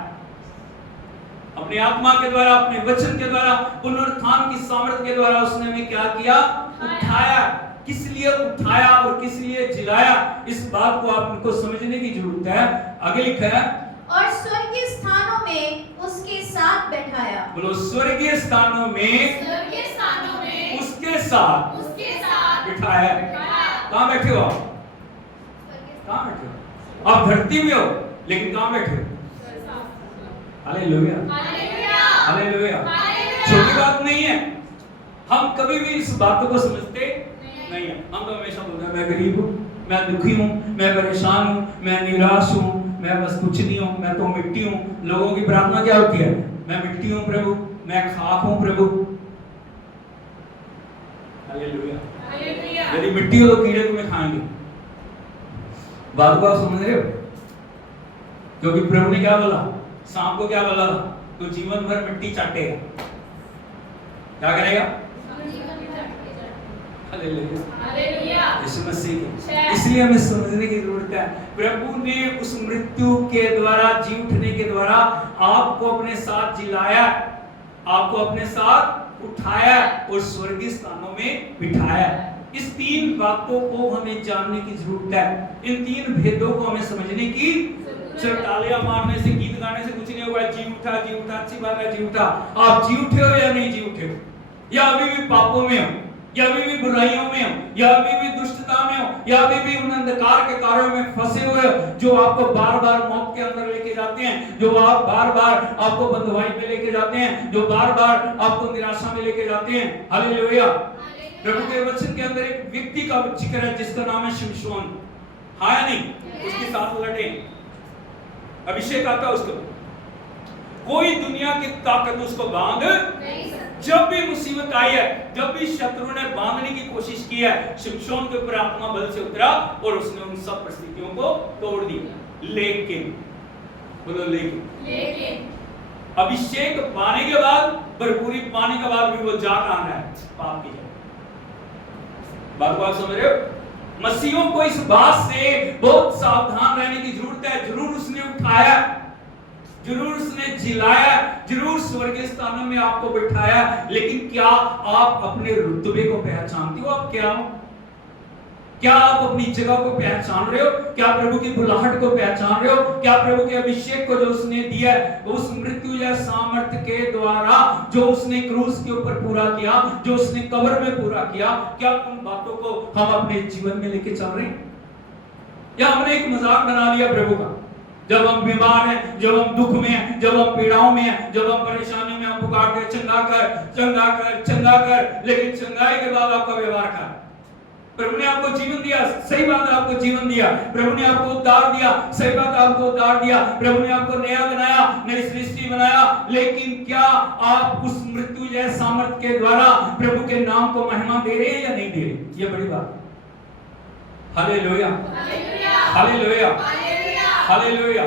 अपने आत्मा के द्वारा, अपने वचन के द्वारा, पुनरुत्थान की सामर्थ्य के द्वारा उसने हमें क्या किया? उठाया। किस लिए उठाया और किस लिए जिलाया? इस बात को आपको समझने की जरूरत है। आगे लिखा है, और स्वर्गीय स्थानों में उसके साथ बैठाया। बोलो स्वर्गीय स्थानों में उसके साथ बिठाया। कहाँ बैठे हो आप? कहाँ बैठे हो? आप धरती में हो, लेकिन कहाँ बैठे हो? Hallelujah, hallelujah. छोटी बात नहीं है। हम कभी भी इस बात को समझते नहीं है। हम तो हमेशा बोलते हैं मैं गरीब हूँ, मैं दुखी हूँ, मैं परेशान हूँ, मैं निराश हूँ, मैं बस कुछ नहीं हूँ, मैं तो मिट्टी हूँ। लोगों की प्रार्थना क्या होती है? मैं मिट्टी हूँ प्रभु, मैं खाक हूँ प्रभु। हालेलुया। यदि मिट्टी हो तो कीड़े तुम्हें खाएंगे। बात को आप समझ रहे हो? क्योंकि प्रभु ने क्या बोला? सांप को क्या बोला था? तो जीवन भर मिट्टी चाटेगा। क्या करेगा? हालेलुया, यीशु मसीह की। इसलिए हमें समझने की जरूरत है, प्रभु ने उस मृत्यु के द्वारा, जी उठने के द्वारा आपको अपने साथ जिलाया, आपको अपने साथ उठाया और स्वर्गीय स्थानों में बिठाया। इस 3 बातों को हमें जानने की जरूरत है। इन 3 भेदों को हमें समझने की, सिर्फ तालियां मारने से, गीत गाने से कुछ नहीं होगा। जी उठा, अच्छी बात है, जी उठा। आप जी उठे हो या नहीं जी उठे हो, या अभी भी पापों में हो, या अभी भी बुराइयों में हो, या अभी भी दुष्टता में हो, या अभी भी उन अंधकार के कार्यों में फंसे हुए हो जो आपको बार-बार मौत के अंदर लेके जाते हैं, जो आप बार-बार आपको बंधुआई में लेके जाते हैं, जो बार-बार आपको निराशा में लेके जाते हैं। हालेलुया। प्रभु के वचन के अंदर एक व्यक्ति का जिक्र है जिसका नाम है शिमशोन। हाँ या नहीं? उसके साथ लड़े, अभिषेक आता उसको, कोई दुनिया की ताकत उसको बांध नहीं सकती। जब भी मुसीबत आई है, जब भी शत्रु ने बांधने की कोशिश की है, शिमशोन के ऊपर आत्मा बल से उतरा और उसने उन सब परिस्थितियों को तोड़ दिया। लेकिन बोलो लेकिन अभिषेक पाने के बाद, भरपूरी पाने के बाद भी वो जा कहां रहा है? पाप की बात समझ रहे हो? मसीहों को इस बात से बहुत सावधान रहने की जरूरत है। जरूर उसने उठाया, जरूर उसने जिलाया, जरूर स्वर्गीय स्थानों में आपको बिठाया, लेकिन क्या आप अपने रुतबे को पहचानते हो? आप क्या हो? क्या आप अपनी जगह को पहचान रहे हो? क्या प्रभु की बुलाहट को पहचान रहे हो? क्या प्रभु के अभिषेक को जो उसने दिया है, उस मृत्यु या सामर्थ के द्वारा जो उसने क्रूस के ऊपर पूरा किया, जो उसने कब्र में पूरा किया, क्या उन बातों को हम अपने जीवन में लेके चल रहे हैं? या हमने एक मजाक बना लिया प्रभु का? जब हम बीमार हैं, जब हम दुख में हैं, जब हम पीड़ाओं में हैं, जब हम परेशानी में, हम पुकारते हैं चंगा कर, चंगा कर, चंगा कर, लेकिन चंगाई के बाद आपका व्यवहार क्या? प्रभु ने आपको जीवन दिया, सही बात है, आपको जीवन दिया। प्रभु ने आपको उद्धार दिया, सही बात है, आपको उद्धार दिया। प्रभु ने आपको नया बनाया, नई सृष्टि बनाया, लेकिन क्या आप उस मृत्यु या सामर्थ के द्वारा प्रभु के नाम को महिमा दे रहे हैं या नहीं दे रहे? ये बड़ी बात। Hallelujah, hallelujah, hallelujah,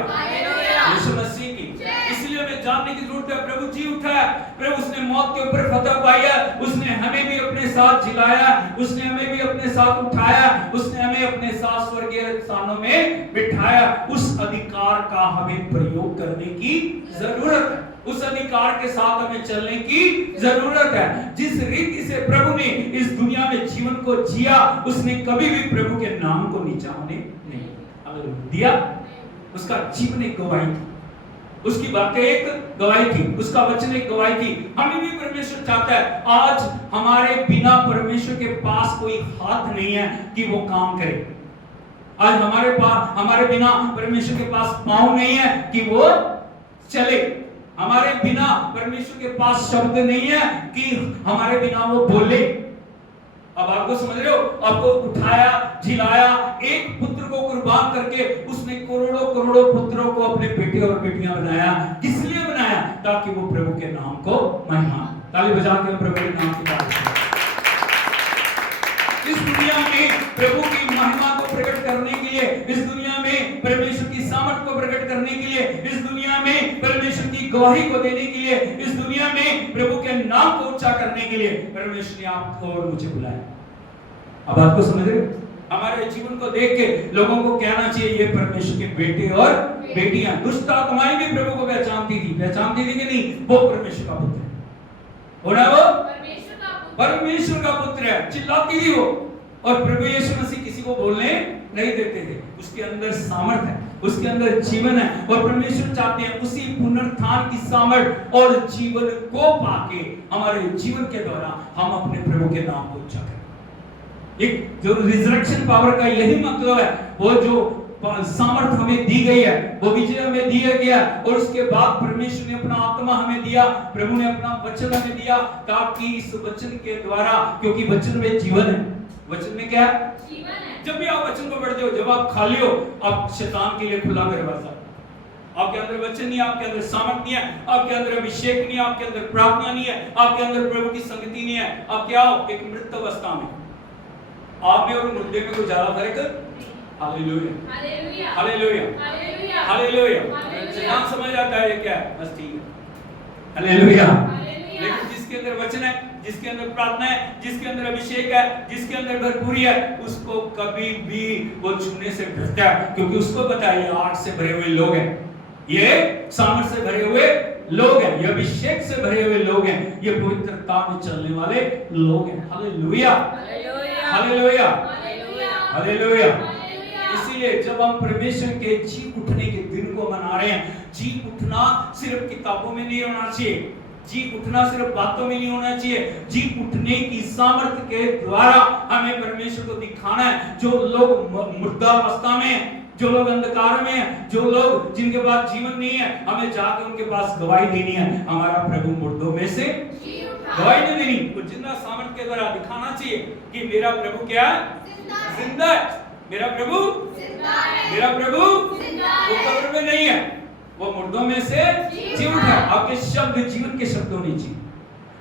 Yeshu Masih की। इसलिए हमें जानने की जरूरत है, प्रभु जी उठा है, प्रभु उसने मौत के ऊपर फतह पाई है, उसने हमें भी अपने साथ जिलाया, उसने हमें भी अपने साथ उठाया, उसने हमें अपने साथ स्वर्गीय स्थानों में बिठाया। उस अधिकार का हमें प्रयोग करने की जरूरत है, उस अधिकार के साथ हमें चलने की जरूरत है। जिस रीति से प्रभु ने इस दुनिया में जीवन को जिया, उसने कभी भी प्रभु के नाम को नीचा होने नहीं दिया। उसका जीवन एक गवाही थी, उसकी बातें एक गवाही थी, उसका वचन एक गवाही थी। हमें भी परमेश्वर चाहता है, आज हमारे बिना परमेश्वर के पास कोई हाथ नहीं है कि वो काम करे। आज हमारे बिना परमेश्वर के पास पाँव नहीं है कि वो चले। हमारे बिना परमेश्वर के पास शब्द नहीं है कि हमारे बिना वो बोले। अब आपको समझ रहे हो? आपको उठाया, जिलाया, एक पुत्र को कुर्बान करके उसने करोड़ों करोड़ों पुत्रों को अपने बेटे और बेटियां बनाया। किस लिए बनाया? ताकि वो प्रभु के नाम को महिमा। ताली बजा के प्रभु के नाम की बात करें। इस दुनिया में प्रभु की महिमा को प्रकट करने के लिए, इस दुनिया में परमेश्वर की सामर्थ को प्रकट करने के लिए, इस दुनिया में परमेश्वर की गवाही को देने के लिए, इस दुनिया में प्रभु के नाम को ऊंचा करने के लिए परमेश्वर ने आपको और मुझे बुलाया। अब आपको समझ रहे हो? हमारे जीवन को देख के लोगों को कहना चाहिए ये परमेश्वर के बेटे और बेटियां। दुष्ट आत्माएं भी प्रभु को पहचानती थी कि नहीं? वो परमेश्वर का पुत्र है, हो ना? वो परमेश्वर का पुत्र है, चिल्लाती थी वो। और प्रभु यीशु मसीह किसी को बोलने नहीं देते थे। उसके अंदर सामर्थ है, उसके अंदर जीवन है, और परमेश्वर चाहते हैं उसी पुनरुत्थान की सामर्थ और जीवन को पाके हमारे जीवन के द्वारा हम अपने प्रभु के नाम को ऊंचा करें। एक जो रिजरेक्शन पावर का यही मतलब है, वो जो सामर्थ हमें दी गई है, वो विजय हमें दिया गया, और उसके बाद परमेश्वर ने अपना आत्मा हमें दिया, प्रभु ने अपना वचन हमें दिया, ताकि इस वचन के द्वारा, क्योंकि वचन में जीवन है। वचन में क्या है? जीवन है। जब भी आप वचन को पढ़ते हो, जब आप खाली हो, आप शैतान के लिए खुला दरवाजा। आपके अंदर वचन नहीं है, आपके अंदर सामर्थ नहीं है, आपके अंदर अभिषेक नहीं है, आपके अंदर प्रार्थना नहीं है, आपके अंदर प्रभु की संगति नहीं है, आप क्या हो? एक मृत अवस्था में। आप में और मुद्दे में कोई ज्यादा फर्क? Hallelujah, hallelujah, hallelujah, hallelujah. शैतान समझ जाता है ये क्या है, बस ठीक है, हालेलुया। लेकिन जिसके अंदर वचन है, जिसके अंदर प्रार्थना है, जिसके अंदर अभिषेक है, जिसके अंदर भरपूरी है, उसको कभी भी वो छूने से डरता है, क्योंकि उसको पता है ये आग से भरे हुए लोग हैं, ये सामर्थ से भरे हुए लोग हैं, ये अभिषेक से भरे हुए लोग हैं, ये पवित्रता में चलने वाले लोग हैं। Hallelujah, hallelujah, hallelujah. इसीलिए जब हम परमेश्वर के जी उठने के दिन को मना रहे हैं, जी उठना सिर्फ किताबों में नहीं होना चाहिए, जी उठना सिर्फ बातों में नहीं होना चाहिए, जी उठने की सामर्थ्य के द्वारा हमें परमेश्वर को दिखाना है। जो लोग मुर्दावस्था में हैं, जो लोग अंधकार में हैं, जो लोग जिनके पास जीवन नहीं है, हमें जाकर उनके पास गवाही देनी है, हमारा प्रभु मुर्दों में से गवाही नहीं देनी, तो जिंदा सामर्थ्य के द्वारा दिखाना चाहिए कि मेरा प्रभु क्या जिंदा है, मेरा प्रभु जिंदा है, मेरा प्रभु वो कब्र में नहीं है, वो मुर्दों में से जी उठा। आपके शब्द जीवन के शब्द होने चाहिए,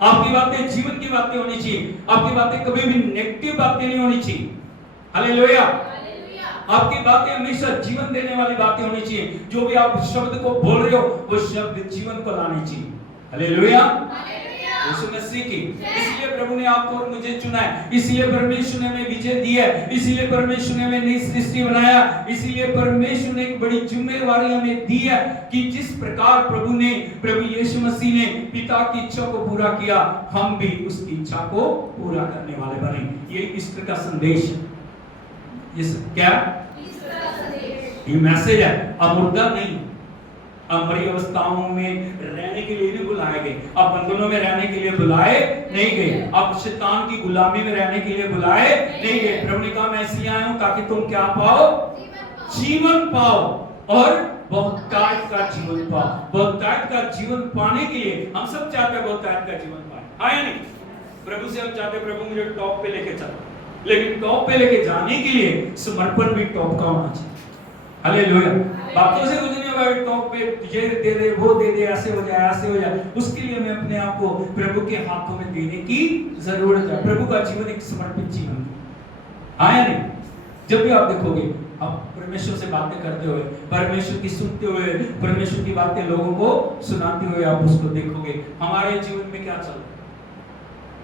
आपकी बातें जीवन की बातें होनी चाहिए, आपकी बातें कभी भी नेगेटिव बातें नहीं होनी चाहिए। हालेलुया, आपकी बातें हमेशा जीवन देने वाली बातें होनी चाहिए। जो भी आप शब्द को बोल रहे हो वो शब्द जीवन को लाने चाहिए। हालेलुया, यीशु मसीह की। इसलिए प्रभु ने आपको और मुझे चुना है, इसलिए परमेश्वर ने हमें विजय दी है, इसलिए परमेश्वर ने हमें नई सृष्टि बनाया, इसलिए परमेश्वर ने एक बड़ी जिम्मेवारी हमें दी है कि जिस प्रकार प्रभु यीशु मसीह ने पिता की इच्छा को पूरा किया, हम भी उसकी इच्छा को पूरा करने वाले बने। ये ईस्टर का संदेश है। ये क्या ये मैसेज है। अब मुर्दा नहीं, अब मरी अवस्थाओं में रहने के लिए नहीं बुलाए गए, अब बंधनों में रहने के लिए बुलाए नहीं गए, अब शैतान की गुलामी में रहने के लिए बुलाए नहीं गए। प्रभु ने कहा मैं इसलिए आया हूं ताकि तुम क्या पाओ, जीवन पाओ, और बहुतायत का जीवन पाओ। बहुतायत का जीवन पाने के लिए हम सब चाहते हैं बहुतायत का जीवन पाए, हाँ या नहीं? प्रभु से हम चाहते हैं प्रभु मुझे टॉप पे लेके चलो, लेकिन टॉप पे लेके जाने के लिए समर्पण भी टॉप का होना चाहिए। हालेलुया। बातों से कुछ नहीं होगा, टॉप पे ये दे दे, वो दे दे, ऐसे हो जाए, ऐसे हो जाए। उसके लिए हमें अपने आप को प्रभु के हाथों में देने की जरूरत है। प्रभु का जीवन एक समर्पित जीवन है, हाँ या नहीं? जब भी आप देखोगे, आप परमेश्वर से बातें करते हुए, परमेश्वर की सुनते हुए, परमेश्वर की बातें लोगों को सुनाते हुए आप उसको देखोगे, हमारे जीवन में क्या चल रहा है,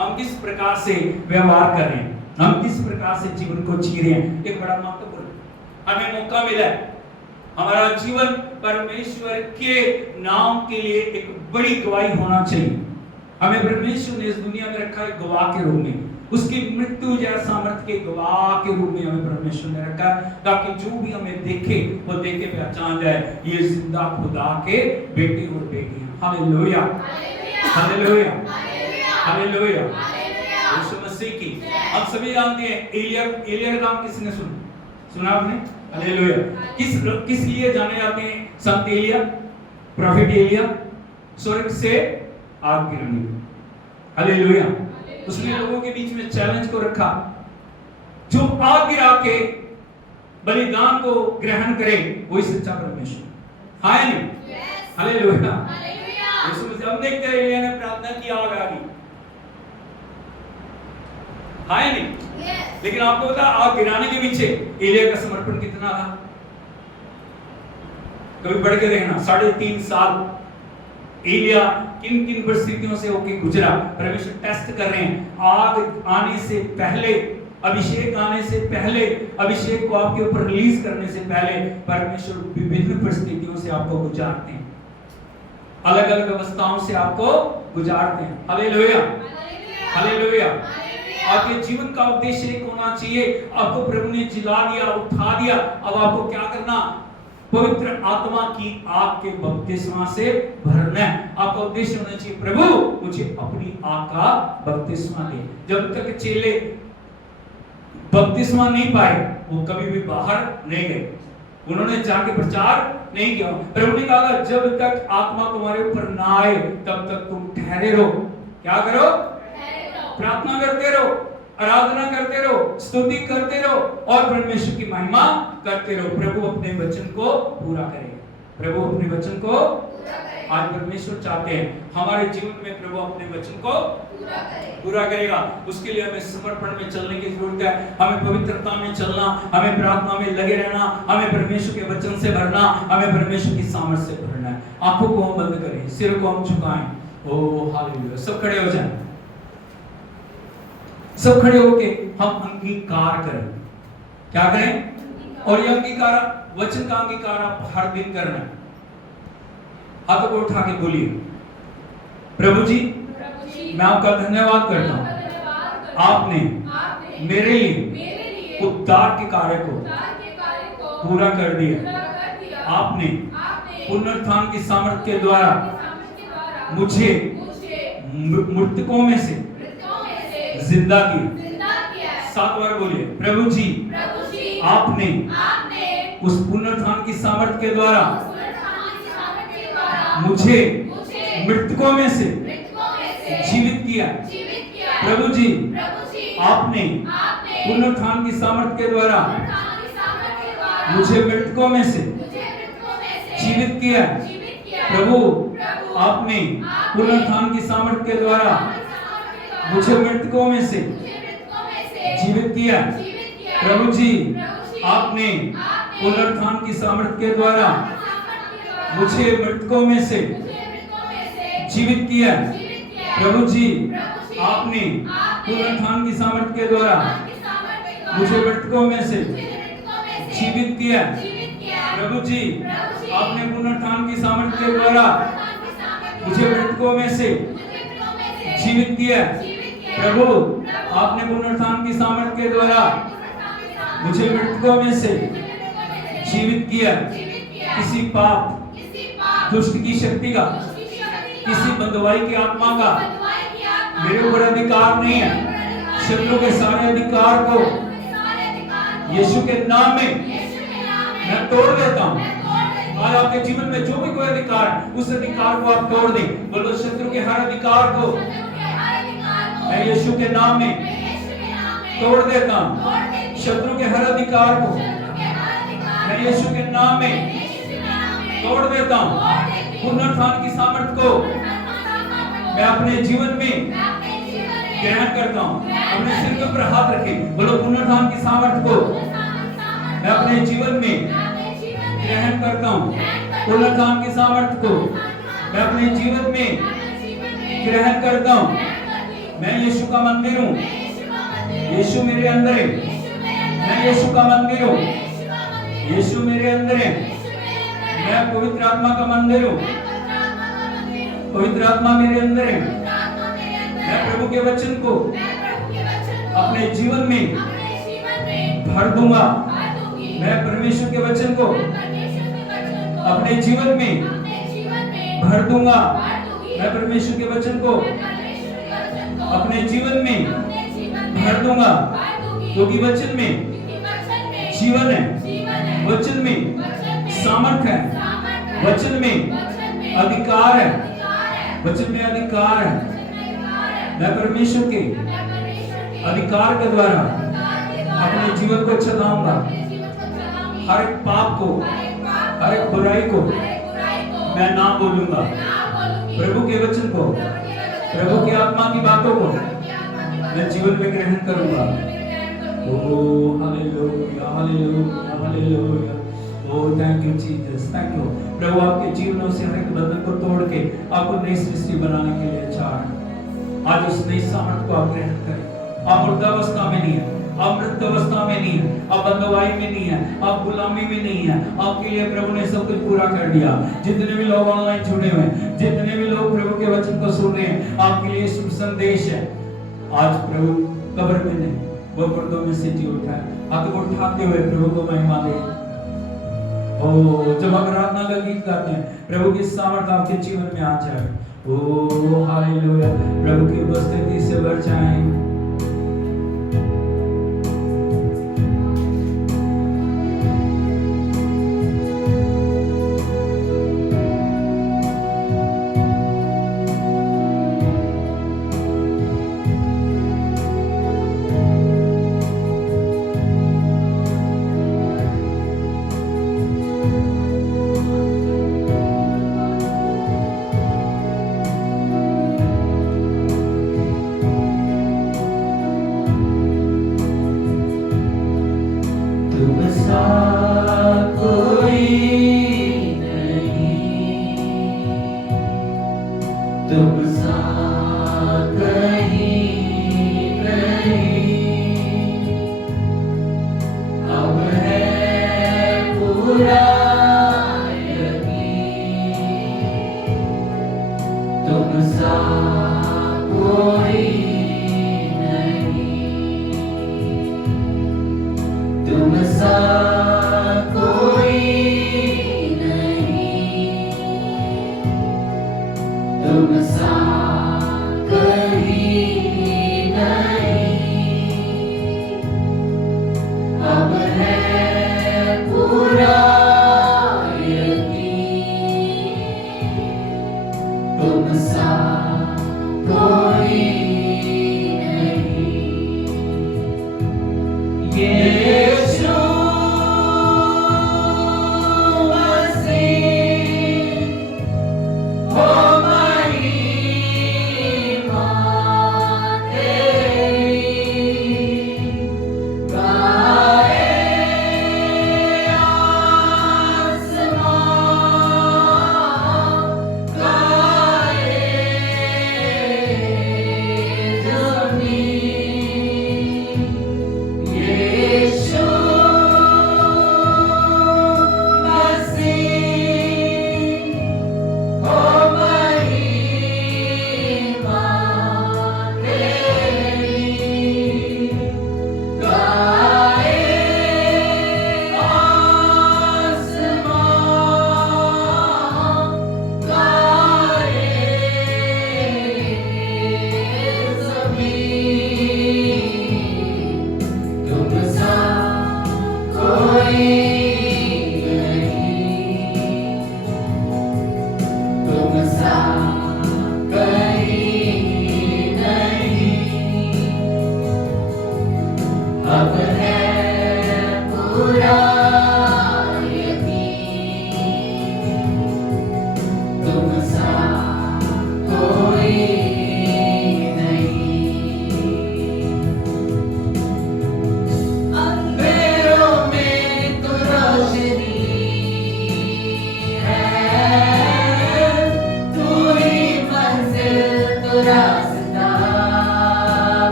हम किस प्रकार से व्यवहार कर रहे हैं, हम किस प्रकार से जीवन को जी रहे हैं। एक बड़ा महत्वपूर्ण हमें मौका मिला है, हमारा जीवन परमेश्वर के नाम के लिए एक बड़ी गवाही होना चाहिए। हमें परमेश्वर ने इस दुनिया में रखा है गवाह के रूप में, उसकी मृत्यु या सामर्थ्य के गवाह के रूप में हमें परमेश्वर ने रखा है, ताकि जो भी हमें देखे वो देखे पहचान जाए ये जिंदा खुदा के बेटे और बेटी हैं। Hallelujah, hallelujah, hallelujah, Yeshu Masih की। हम सभी जानते हैं एलिया का नाम किसने सुना आपने? हालेलुया। किस लिए जाने जाते हैं संत एलिया, प्रॉफिट एलिया? स्वर्ग से आग गिरने। हालेलुया। उसने लोगों के बीच में चैलेंज को रखा, जो आग गिरा के बलिदान को ग्रहण करे वही सच्चा परमेश्वर। हाँ नहीं? हालेलुया। यीशु मसीह। हम देखते हैं एलिया ने प्रार्थना की, आग आ गई, हाँ नहीं? लेकिन आपको पता आग गिराने के पीछे एलिया का समर्पण कितना था? कभी बढ़ के देखना, 3.5 साल एलिया किन किन परिस्थितियों से होके गुजरा। परमेश्वर टेस्ट कर रहे हैं, आग आने से पहले, अभिषेक आने से पहले, अभिषेक को आपके ऊपर रिलीज करने से पहले परमेश्वर विभिन्न परिस्थितियों से आपको गुजारते हैं, अलग अलग अवस्थाओं से आपको गुजारते हैं। Hallelujah, hallelujah. आपके जीवन का उद्देश्य एक होना चाहिए, आपको प्रभु ने जिला दिया, उठा दिया, अब आपको क्या करना? पवित्र आत्मा की आग के बपतिस्मा से भरना है। आपका उद्देश्य होना चाहिए, प्रभु मुझे अपनी आग का बपतिस्मा दे। जब तक चेले बपतिस्मा नहीं पाए वो कभी भी बाहर नहीं गए, उन्होंने जाके प्रचार नहीं किया। प्रभु ने कहा जब तक आत्मा तुम्हारे ऊपर ना आए तब तक तुम ठहरे रहो। क्या करो? प्रार्थना करते रहो, आराधना करते रहो, स्तुति करते रहो और परमेश्वर की महिमा करते रहो। प्रभु अपने वचन को पूरा करेगा, प्रभु अपने वचन को आज परमेश्वर चाहते हैं हमारे जीवन में प्रभु अपने वचन को पूरा करेगा। उसके लिए हमें समर्पण में चलने की जरूरत है, हमें पवित्रता में चलना, हमें प्रार्थना में लगे रहना, हमें परमेश्वर के वचन से भरना, हमें परमेश्वर की सामर्थ से भरना है। आंखों को हम बंद करें, सिर को हम झुकाएं। ओ हालेलुया। सब खड़े हो जाएं। सब खड़े होके हम अंगीकार करें। क्या करें? और ये अंगीकार, वचन का अंगीकार आप हर दिन करना है। हाथों को उठा के बोलिए, प्रभु जी मैं आपका धन्यवाद करता हूँ, आपने मेरे लिए उद्धार के कार्य को पूरा कर दिया। आपने पुनरुत्थान की सामर्थ्य के द्वारा मुझे मृतकों में से जिंदा किया। 7 बार बोलिए, प्रभु जी आपने उस पुनरुत्थान की सामर्थ्य के द्वारा मुझे मृतकों में से जीवित किया। प्रभु जी आपने पुनरुत्थान की सामर्थ्य के द्वारा मुझे मृतकों में से जीवित किया। प्रभु आपने पुनरुत्थान की सामर्थ्य के द्वारा मुझे मृतकों में से जीवित किया। प्रभु जी आपने पुनरुत्थान की सामर्थ्य के द्वारा मुझे मृतकों में से जीवित किया। प्रभु जी आपने पुनरुत्थान की सामर्थ्य के द्वारा मुझे मृतकों में से जीवित किया। प्रभु जी आपने पुनरुत्थान की सामर्थ्य के द्वारा मुझे मृतकों में से जीवित किया। प्रभु आपने पुनरुत्थान की सामर्थ्य के द्वारा मुझे मृतकों में से जीवित किया। किसी पाप दुष्ट की शक्ति का, किसी बंधुआई की आत्मा का मेरे ऊपर अधिकार नहीं है। शत्रु के सारे अधिकार को यीशु के नाम में मैं तोड़ देता हूँ। और आपके जीवन में जो भी कोई अधिकार है, उस अधिकार को आप तोड़ दें। बोलो, शत्रु के हर अधिकार को मैं यीशु के नाम में तोड़ देता हूँ। शत्रु के हर अधिकार को मैं यीशु के नाम में तोड़ देता हूँ। पुनरुत्थान की सामर्थ्य को मैं अपने जीवन में ग्रहण करता हूँ। अपने सिर के ऊपर हाथ रखें, बोलो, पुनरुत्थान की सामर्थ्य को मैं अपने जीवन में ग्रहण करता हूँ। पुनरुत्थान की सामर्थ्य को मैं अपने जीवन में ग्रहण करता हूँ। मैं यीशु का मंदिर हूँ। यीशु मेरे अंदर है। मैं यीशु का मंदिर हूँ। यीशु मेरे अंदर है। मैं पवित्र आत्मा का मंदिर हूँ। पवित्र आत्मा मेरे अंदर है। मैं प्रभु के वचन को अपने जीवन में भर दूंगा। मैं परमेश्वर के वचन को अपने जीवन में भर दूंगा। मैं परमेश्वर के वचन को अपने जीवन में भर दूंगा, क्योंकि वचन में जीवन है, वचन में सामर्थ है, वचन में अधिकार है, वचन में अधिकार है। मैं परमेश्वर के अधिकार के द्वारा अपने जीवन को चलाऊंगा। हर एक पाप को, हर एक बुराई को मैं ना बोलूंगा। प्रभु के वचन को, प्रभु की आत्मा की बातों को मैं जीवन में ग्रहण करूंगा। Oh hallelujah, hallelujah, hallelujah. Oh thank you Jesus, thank you. प्रभु आपके जीवनों से हर एक बंधन को तोड़ के आपको नई सृष्टि बनाने के लिए चाह रहे हैं। आज उस नई सामर्थ को आप ग्रहण करें। आप वृद्धावस्था में नहीं है, आप मृत अवस्था में नहीं है, आप बंधुआई में नहीं है, आप गुलामी में नहीं है। आपके लिए प्रभु ने सब कुछ पूरा कर दिया। जितने भी लोग ऑनलाइन जुड़े हुए हैं, जितने भी लोग प्रभु के वचन को सुन रहे हैं, आपके लिए शुभ संदेश है। आज प्रभु कब्र में नहीं, वो मुर्दों में से जी उठा है। हाथ को उठाते हुए प्रभु को महिमा दे। ओ जब हम आराधना का गीत गाते हैं, प्रभु की सामर्थ्य आपके जीवन में आ जाए। ओ हालेलुया, प्रभु की उपस्थिति से भर जाएं। तुम सा कहीं नहीं।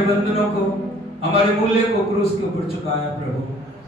हमारे बंधनों को, हमारे मूल्य को क्रूस के ऊपर चुकाया प्रभु।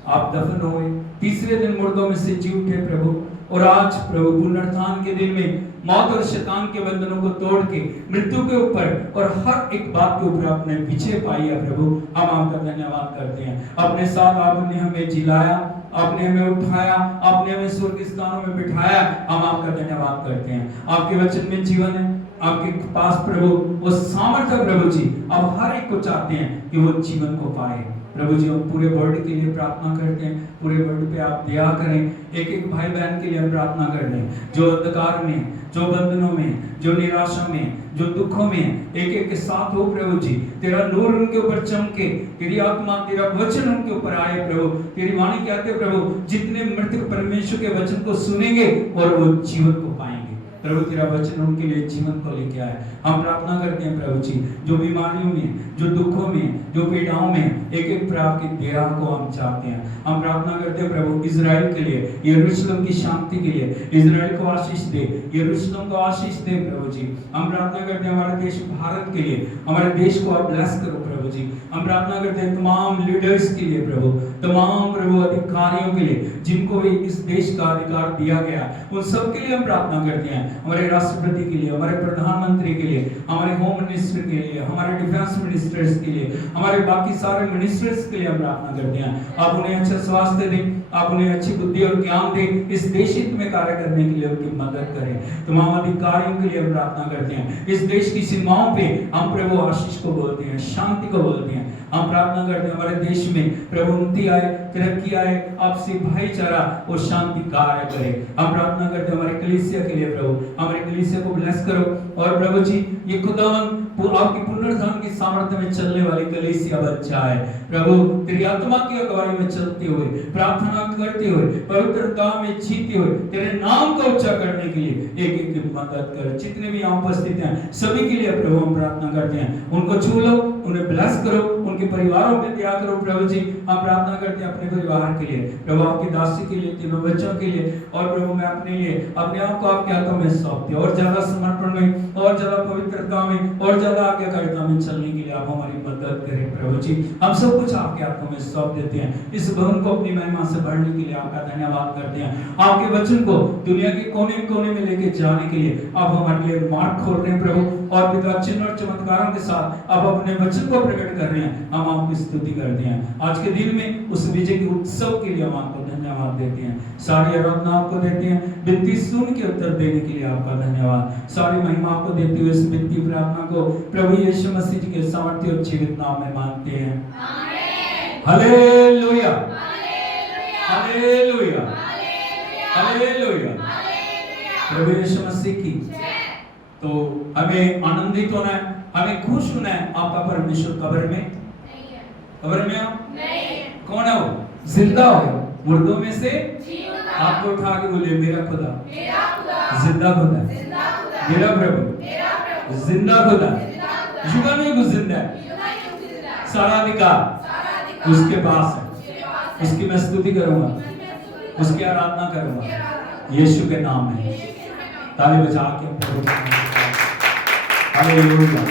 आप दफन हुए, तीसरे दिन मुर्दों में से जी उठे प्रभु, और आज प्रभु पुनरुत्थान के दिन में मौत और शैतान के बंधनों को तोड़ के मृत्यु के ऊपर और हर एक बात के ऊपर आपने विजय पाई है प्रभु। हम आपका धन्यवाद करते हैं। अपने साथ आपने हमें जिलाया, आपने हमें उठाया, आपने हमें स्वर्ग स्थानों में बिठाया। हम आपका धन्यवाद करते हैं। आपके वचन में जीवन है, आपके पास प्रभु वो सामर्थ्य प्रभु जी, आप हर एक को चाहते हैं कि वो जीवन को पाए प्रभु जी। हम पूरे वर्ल्ड के लिए प्रार्थना करते हैं, पूरे वर्ल्ड पे आप दया करें। एक एक भाई बहन के लिए हम प्रार्थना करते हैं जो अंधकार में, जो बंधनों में, जो निराशा में, जो दुखों में, एक एक के साथ हो प्रभु जी। तेरा नूर उनके ऊपर चमके, तेरी आत्मा, तेरा वचन उनके ऊपर आए प्रभु। तेरी वाणी कहते हैं प्रभु, जितने मृतक परमेश्वर के वचन को सुनेंगे और वो जीवन को पाएंगे प्रभु। तेरा वचन उनके लिए जीवन को लेके आए। हम प्रार्थना करते हैं प्रभु जी, जो बीमारियों में, जो दुखों में, जो पीड़ाओं में, एक एक प्रकार की दया को हम चाहते हैं। हम प्रार्थना करते हैं प्रभु इजराइल के लिए, यरूशलेम की शांति के लिए। इजराइल को आशीष दे, यरूशलेम को आशीष दे प्रभु जी। हम प्रार्थना करते हैं हमारे देश भारत के लिए, हमारे देश को आप ब्लेस करो प्रभु जी। हम प्रार्थना करते हैं तमाम लीडर्स के लिए प्रभु, तमाम प्रभु अधिकारियों के लिए जिनको भी इस देश का अधिकार दिया गया, उन सब के लिए हम प्रार्थना करते हैं। हमारे राष्ट्रपति के लिए, हमारे प्रधानमंत्री के लिए, हमारे होम मिनिस्टर के लिए, हमारे डिफेंस मिनिस्टर्स के लिए, हमारे बाकी सारे मिनिस्टर्स के लिए हम प्रार्थना करते हैं। आप उन्हें अच्छा स्वास्थ्य दें, आप उन्हें अच्छी बुद्धि और ज्ञान दें, इस देश हित में कार्य करने के लिए उनकी मदद करें। तमाम अधिकारियों के लिए हम प्रार्थना करते हैं। इस देश की सीमाओं पे हम प्रभु आशीष को बोलते हैं, शांति को बोलते हैं। हम प्रार्थना करते हैं हमारे देश में प्रभु उन्नति आए, तरक्की आए, आपसी भाईचारा और शांति कार्य करे। हम प्रार्थना करते हैं हमारे कलीसिया के लिए प्रभु, हमारे कलीसिया को ब्लेस करो। और प्रभु जी ये खुदावन आपकी पुनरुत्थान की सामर्थ्य में चलने वाली कलीसिया बन जाए प्रभु। तेरी आत्मा की अगुवाई में चलते हुए, प्रार्थना करते हुए, पवित्रता में जीते हुए, तेरे नाम का ऊंचा करने के लिए एक एक की मदद कर। जितने भी यहाँ उपस्थित हैं सभी के लिए प्रभु हम प्रार्थना करते हैं, उनको छू लो, उन्हें ब्लेस करो, उनके परिवारों पे दया करो प्रभु जी। हम प्रार्थना करते हैं अपने परिवार के लिए प्रभु, आपकी दासी के लिए, तीनों बच्चों के लिए, और प्रभु मैं अपने लिए अपने आप को आपके हाथों में सौंपते और ज्यादा समर्पण में, और ज्यादा पवित्रता में, और ज्यादा आज्ञाकारिता में चलने के लिए आप हमारी मदद करें प्रभु जी। हम सब कुछ आपके हाथों में सौंप देते हैं। इस भवन को अपनी महिमा से भरने के लिए आपका धन्यवाद करते हैं। आपके वचन को दुनिया के कोने कोने में लेके जाने के लिए आप हमारे लिए मार्ग खोल रहे हैं प्रभु, और पिता चिन्ह और चमत्कारों के साथ आप अपने वचन को प्रकट कर रहे हैं। हम आपकी स्तुति करते हैं। आज के दिन में उस विजय के उत्सव के लिए हम आपको धन्यवाद देते हैं। सारी आराधना आपको देते हैं। विनती सुन के उत्तर देने के लिए आपका धन्यवाद। सारी महिमा आपको देते हुए इस विनती प्रार्थना को प्रभु यीशु मसीह जी के सामर्थ्य और जीवित नाम में मांगते हैं। आमीन। Hallelujah, hallelujah, hallelujah. प्रभु यीशु मसीह की। तो हमें आनंदित होना है, हमें खुश होना है। आपका परमेश्वर कब्र में नहीं है। कब्र में आप नहीं है। कौन है वो? जिंदा हो, मुर्दों में से आपको उठा के बोले मेरा खुदा, मेरा खुदा जिंदा खुदा, मेरा प्रभु जिंदा खुदा, युगा में कुछ जिंदा है, सारा अधिकार उसके पास है। उसकी मैं स्तुति करूंगा, उसकी आराधना करूंगा यीशु के नाम में। ताली बजा के प्रभु हालेलुया।